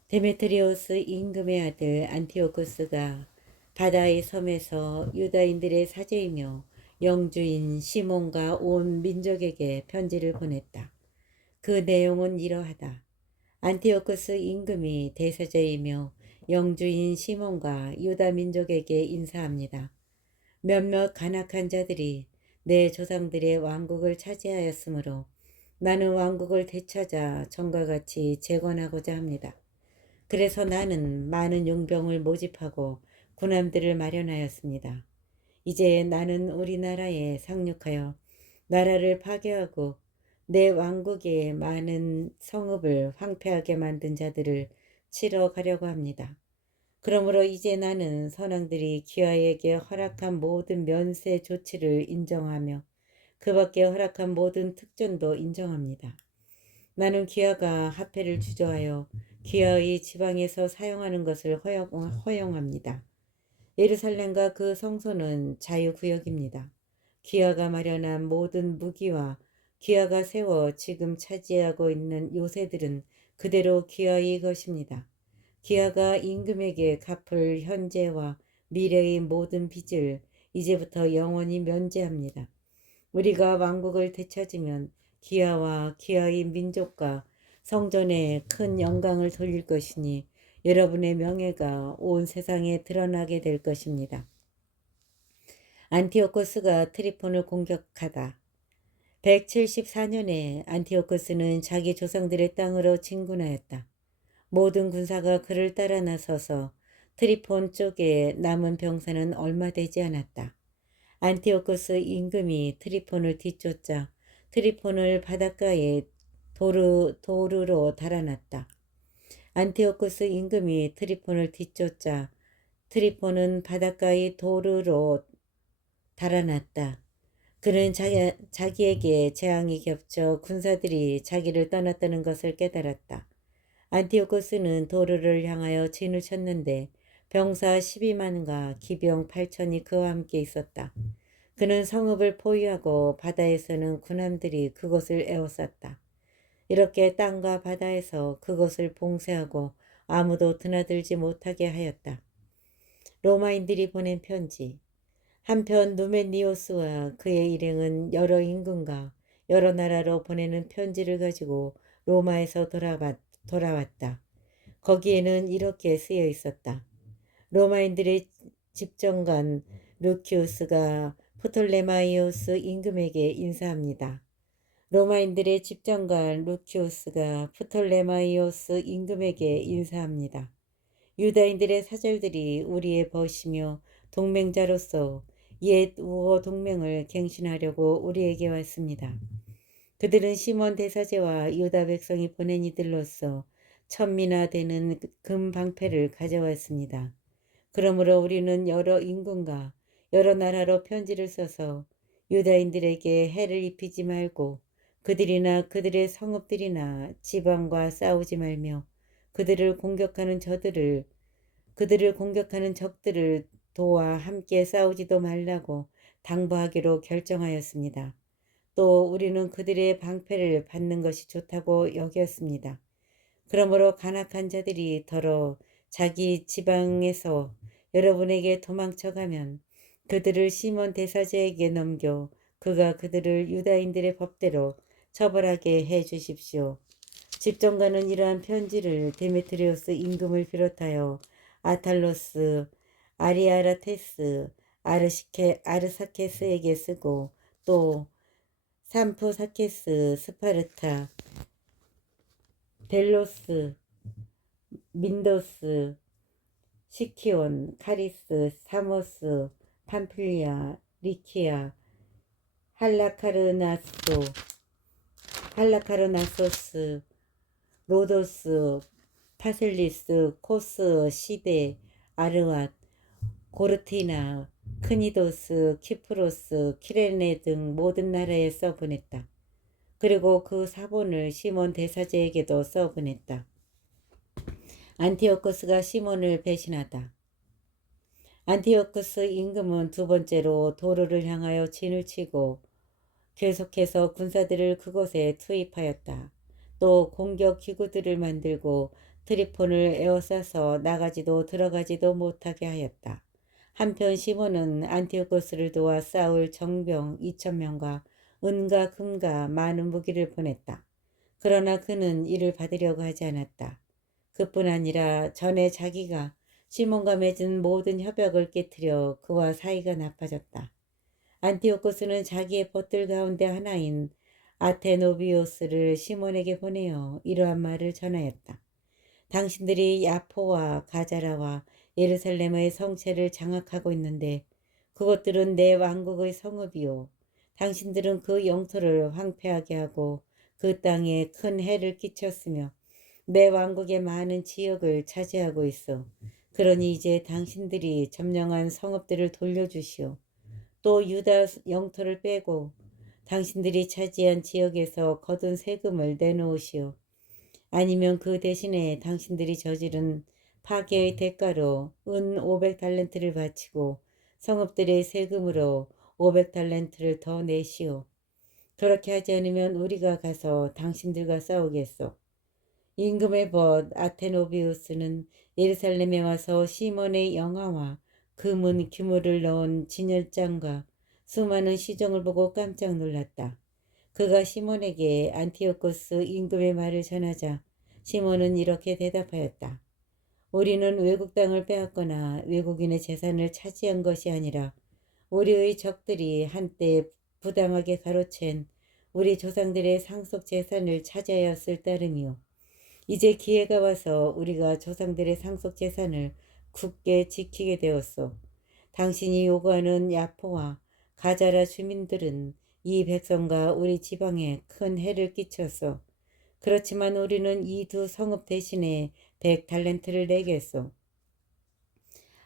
데메트리오스 임금의 아들 안티오코스가 바다의 섬에서 유다인들의 사제이며 영주인 시몬과 온 민족에게 편지를 보냈다. 그 내용은 이러하다. 안티오코스 임금이 대사제이며 영주인 시몬과 유다 민족에게 인사합니다. 몇몇 간악한 자들이 내 조상들의 왕국을 차지하였으므로 나는 왕국을 되찾아 전과 같이 재건하고자 합니다. 그래서 나는 많은 용병을 모집하고 군함들을 마련하였습니다. 이제 나는 우리나라에 상륙하여 나라를 파괴하고 내 왕국의 많은 성읍을 황폐하게 만든 자들을 치러 가려고 합니다. 그러므로 이제 나는 선왕들이 귀하에게 허락한 모든 면세 조치를 인정하며 그 밖에 허락한 모든 특전도 인정합니다. 나는 귀하가 화폐를 주저하여 귀하의 지방에서 사용하는 것을 허용합니다. 예루살렘과 그 성소는 자유구역입니다. 귀하가 마련한 모든 무기와 귀하가 세워 지금 차지하고 있는 요새들은 그대로 귀하의 것입니다. 귀하가 임금에게 갚을 현재와 미래의 모든 빚을 이제부터 영원히 면제합니다. 우리가 왕국을 되찾으면 귀하와 귀하의 민족과 성전에 큰 영광을 돌릴 것이니 여러분의 명예가 온 세상에 드러나게 될 것입니다. 안티오코스가 트리폰을 공격하다. 174년에 안티오코스는 자기 조상들의 땅으로 진군하였다. 모든 군사가 그를 따라 나서서 트리폰 쪽에 남은 병사는 얼마 되지 않았다. 안티오코스 임금이 트리폰을 뒤쫓자 트리폰을 바닷가에 도르로 달아났다. 안티오코스 임금이 트리폰을 뒤쫓자 트리폰은 바닷가의 도르로 달아났다. 그는 자기에게 재앙이 겹쳐 군사들이 자기를 떠났다는 것을 깨달았다. 안티오코스는 도르를 향하여 진을 쳤는데 병사 12만과 기병 8천이 그와 함께 있었다. 그는 성읍을 포위하고 바다에서는 군함들이 그곳을 에워쌌다. 이렇게 땅과 바다에서 그곳을 봉쇄하고 아무도 드나들지 못하게 하였다. 로마인들이 보낸 편지. 한편 누멘니오스와 그의 일행은 여러 임금과 여러 나라로 보내는 편지를 가지고 로마에서 돌아왔다. 거기에는 이렇게 쓰여 있었다. 로마인들의 집정관 루키우스가 프톨레마이오스 임금에게 인사합니다. 로마인들의 집정관 루키우스가 프톨레마이오스 임금에게 인사합니다. 유다인들의 사절들이 우리의 벗이며 동맹자로서 옛 우호 동맹을 갱신하려고 우리에게 왔습니다. 그들은 시몬 대사제와 유다 백성이 보낸 이들로서 1000미나 되는 금 방패를 가져왔습니다. 그러므로 우리는 여러 임금과 여러 나라로 편지를 써서 유다인들에게 해를 입히지 말고 그들이나 그들의 성읍들이나 지방과 싸우지 말며 그들을 공격하는 적들을 도와 함께 싸우지도 말라고 당부하기로 결정하였습니다. 또 우리는 그들의 방패를 받는 것이 좋다고 여겼습니다. 그러므로 간악한 자들이 더러 자기 지방에서 여러분에게 도망쳐가면 그들을 시몬 대사제에게 넘겨 그가 그들을 유다인들의 법대로 처벌하게 해 주십시오. 집정관은 이러한 편지를 데메트리오스 임금을 비롯하여 아탈로스, 아리아라테스, 아르사케스에게 쓰고 또 삼프사케스, 스파르타, 델로스, 민도스, 시키온, 카리스, 사모스, 팜필리아, 리키아, 할라카르나소스, 로도스, 파셀리스, 코스, 시데, 아르왓, 고르티나, 크니도스, 키프로스, 키레네 등 모든 나라에 써보냈다. 그리고 그 사본을 시몬 대사제에게도 써보냈다. 안티오코스가 시몬을 배신하다. 안티오쿠스 임금은 두 번째로 도르를 향하여 진을 치고 계속해서 군사들을 그곳에 투입하였다. 또 공격 기구들을 만들고 트리폰을 에워싸서 나가지도 들어가지도 못하게 하였다. 한편 시몬은 안티오코스를 도와 싸울 정병 2,000명과 은과 금과 많은 무기를 보냈다. 그러나 그는 이를 받으려고 하지 않았다. 그뿐 아니라 전에 자기가 시몬과 맺은 모든 협약을 깨뜨려 그와 사이가 나빠졌다. 안티오코스는 자기의 벗들 가운데 하나인 아테노비오스를 시몬에게 보내어 이러한 말을 전하였다. 당신들이 야포와 가자라와 예루살렘의 성체를 장악하고 있는데 그것들은 내 왕국의 성읍이요. 당신들은 그 영토를 황폐하게 하고 그 땅에 큰 해를 끼쳤으며 내 왕국의 많은 지역을 차지하고 있어. 그러니 이제 당신들이 점령한 성읍들을 돌려주시오. 또 유다 영토를 빼고 당신들이 차지한 지역에서 거둔 세금을 내놓으시오. 아니면 그 대신에 당신들이 저지른 파괴의 대가로 은 500달란트를 바치고 성읍들의 세금으로 500달란트를 더 내시오. 그렇게 하지 않으면 우리가 가서 당신들과 싸우겠소. 임금의 벗 아테노비우스는 예루살렘에 와서 시몬의 영화와 금은 규모를 넣은 진열장과 수많은 시종을 보고 깜짝 놀랐다. 그가 시몬에게 안티오코스 임금의 말을 전하자 시몬은 이렇게 대답하였다. 우리는 외국 땅을 빼앗거나 외국인의 재산을 차지한 것이 아니라 우리의 적들이 한때 부당하게 가로챈 우리 조상들의 상속 재산을 차지하였을 따름이요. 이제 기회가 와서 우리가 조상들의 상속 재산을 굳게 지키게 되었소. 당신이 요구하는 야포와 가자라 주민들은 이 백성과 우리 지방에 큰 해를 끼쳤소. 그렇지만 우리는 이 두 성읍 대신에 100달란트를 내겠소.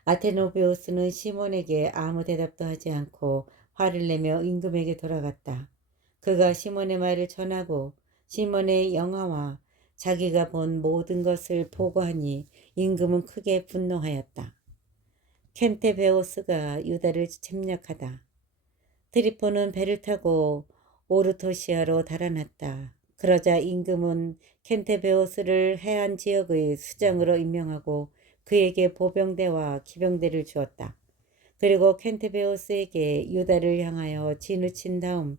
아테노베우스는 시몬에게 아무 대답도 하지 않고 화를 내며 임금에게 돌아갔다. 그가 시몬의 말을 전하고 시몬의 영화와 자기가 본 모든 것을 보고하니 임금은 크게 분노하였다. 켄테베오스가 유다를 침략하다. 트리포는 배를 타고 오르토시아로 달아났다. 그러자 임금은 켄테베오스를 해안 지역의 수장으로 임명하고 그에게 보병대와 기병대를 주었다. 그리고 켄테베오스에게 유다를 향하여 진을 친 다음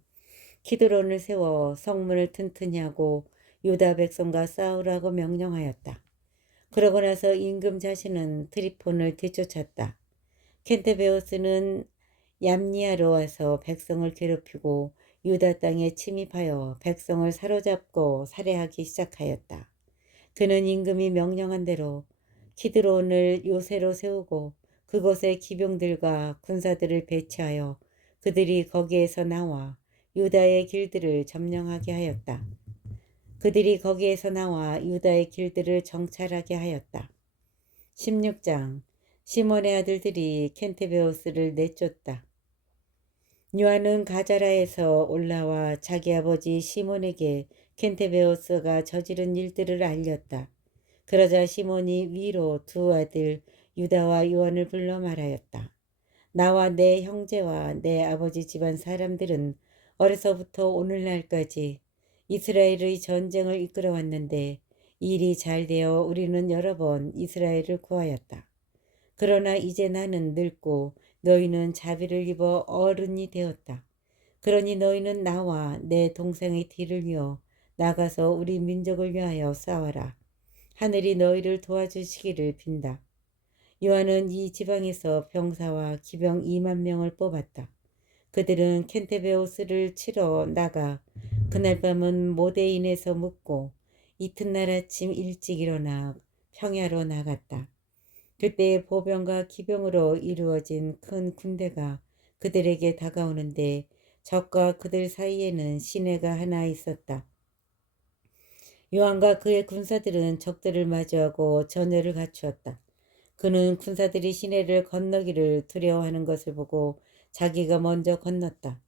키드론을 세워 성문을 튼튼히 하고 유다 백성과 싸우라고 명령하였다. 그러고 나서 임금 자신은 트리폰을 뒤쫓았다. 켄테베오스는 얌니아로 와서 백성을 괴롭히고 유다 땅에 침입하여 백성을 사로잡고 살해하기 시작하였다. 그는 임금이 명령한 대로 키드론을 요새로 세우고 그곳에 기병들과 군사들을 배치하여 그들이 거기에서 나와 유다의 길들을 점령하게 하였다. 그들이 거기에서 나와 유다의 길들을 정찰하게 하였다. 16장 시몬의 아들들이 켄테베오스를 내쫓다. 요한은 가자라에서 올라와 자기 아버지 시몬에게 켄테베오스가 저지른 일들을 알렸다. 그러자 시몬이 위로 두 아들 유다와 요한을 불러 말하였다. 나와 내 형제와 내 아버지 집안 사람들은 어려서부터 오늘날까지 이스라엘의 전쟁을 이끌어왔는데 일이 잘 되어 우리는 여러 번 이스라엘을 구하였다. 그러나 이제 나는 늙고 너희는 자비를 입어 어른이 되었다. 그러니 너희는 나와 내 동생의 뒤를 이어 나가서 우리 민족을 위하여 싸워라. 하늘이 너희를 도와주시기를 빈다. 요한은 이 지방에서 병사와 기병 2만 명을 뽑았다. 그들은 켄테베오스를 치러 나가 그날 밤은 모데인에서 묵고 이튿날 아침 일찍 일어나 평야로 나갔다. 그때 보병과 기병으로 이루어진 큰 군대가 그들에게 다가오는데 적과 그들 사이에는 시내가 하나 있었다. 요한과 그의 군사들은 적들을 마주하고 전열을 갖추었다. 그는 군사들이 시내를 건너기를 두려워하는 것을 보고 자기가 먼저 건넜다.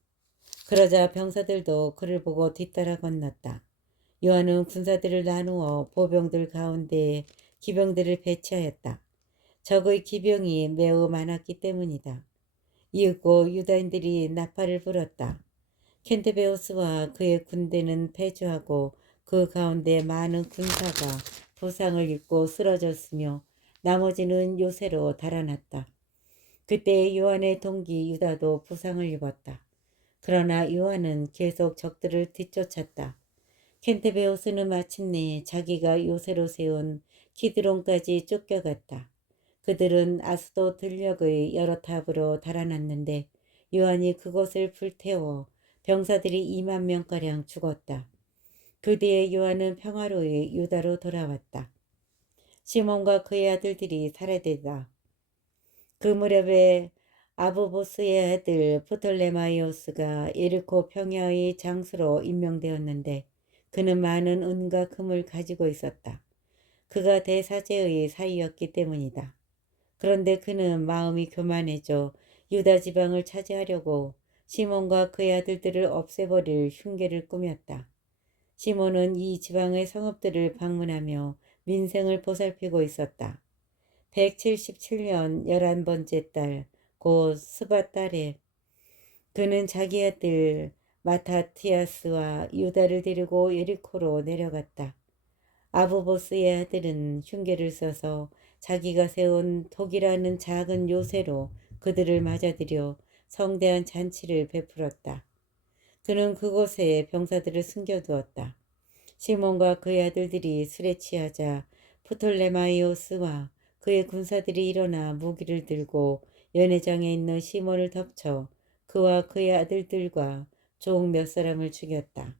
그러자 병사들도 그를 보고 뒤따라 건넜다. 요한은 군사들을 나누어 보병들 가운데에 기병들을 배치하였다. 적의 기병이 매우 많았기 때문이다. 이윽고 유다인들이 나팔을 불었다. 켄테베오스와 그의 군대는 패주하고 그 가운데 많은 군사가 부상을 입고 쓰러졌으며 나머지는 요새로 달아났다. 그때 요한의 동기 유다도 부상을 입었다. 그러나 요한은 계속 적들을 뒤쫓았다. 켄테베오스는 마침내 자기가 요새로 세운 키드론까지 쫓겨갔다. 그들은 아스도 들녘의 여러 탑으로 달아났는데 요한이 그것을 불태워 병사들이 2만 명가량 죽었다. 그 뒤에 요한은 평화로이 유다로 돌아왔다. 시몬과 그의 아들들이 살해되다. 그 무렵에 아부보스의 아들 프톨레마이오스가 예리코 평야의 장수로 임명되었는데 그는 많은 은과 금을 가지고 있었다. 그가 대사제의 사이였기 때문이다. 그런데 그는 마음이 교만해져 유다 지방을 차지하려고 시몬과 그의 아들들을 없애버릴 흉계를 꾸몄다. 시몬은 이 지방의 성읍들을 방문하며 민생을 보살피고 있었다. 177년 11번째 달 곧 스밧 달에 그는 자기 아들 마타티아스와 유다를 데리고 예리코로 내려갔다. 아부보스의 아들은 흉계를 써서 자기가 세운 독이라는 작은 요새로 그들을 맞아들여 성대한 잔치를 베풀었다. 그는 그곳에 병사들을 숨겨두었다. 시몬과 그의 아들들이 술에 취하자 프톨레마이오스와 그의 군사들이 일어나 무기를 들고 연회장에 있는 시몬을 덮쳐 그와 그의 아들들과 종 몇 사람을 죽였다.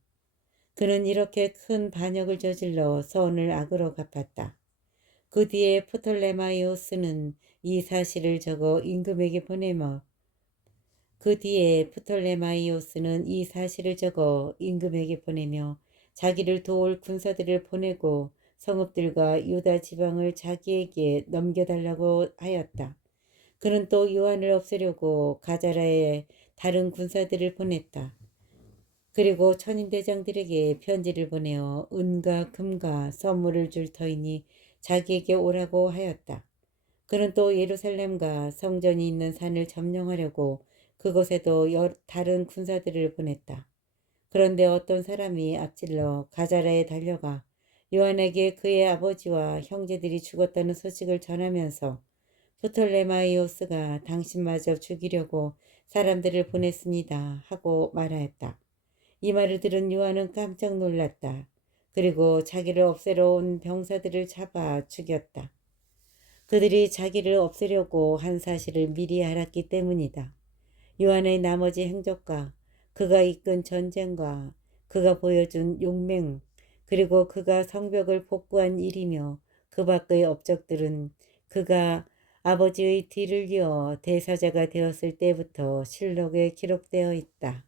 그는 이렇게 큰 반역을 저질러 서원을 악으로 갚았다. 그 뒤에 프톨레마이오스는 이 사실을 적어 임금에게 보내며 자기를 도울 군사들을 보내고 성읍들과 유다 지방을 자기에게 넘겨달라고 하였다. 그는 또 요한을 없애려고 가자라에 다른 군사들을 보냈다. 그리고 천인대장들에게 편지를 보내어 은과 금과 선물을 줄 터이니 자기에게 오라고 하였다. 그는 또 예루살렘과 성전이 있는 산을 점령하려고 그곳에도 다른 군사들을 보냈다. 그런데 어떤 사람이 앞질러 가자라에 달려가 요한에게 그의 아버지와 형제들이 죽었다는 소식을 전하면서 프톨레마이오스가 당신마저 죽이려고 사람들을 보냈습니다 하고 말하였다. 이 말을 들은 요한은 깜짝 놀랐다. 그리고 자기를 없애러 온 병사들을 잡아 죽였다. 그들이 자기를 없애려고 한 사실을 미리 알았기 때문이다. 요한의 나머지 행적과 그가 이끈 전쟁과 그가 보여준 용맹 그리고 그가 성벽을 복구한 일이며 그 밖의 업적들은 그가 아버지의 뒤를 이어 대사자가 되었을 때부터 실록에 기록되어 있다.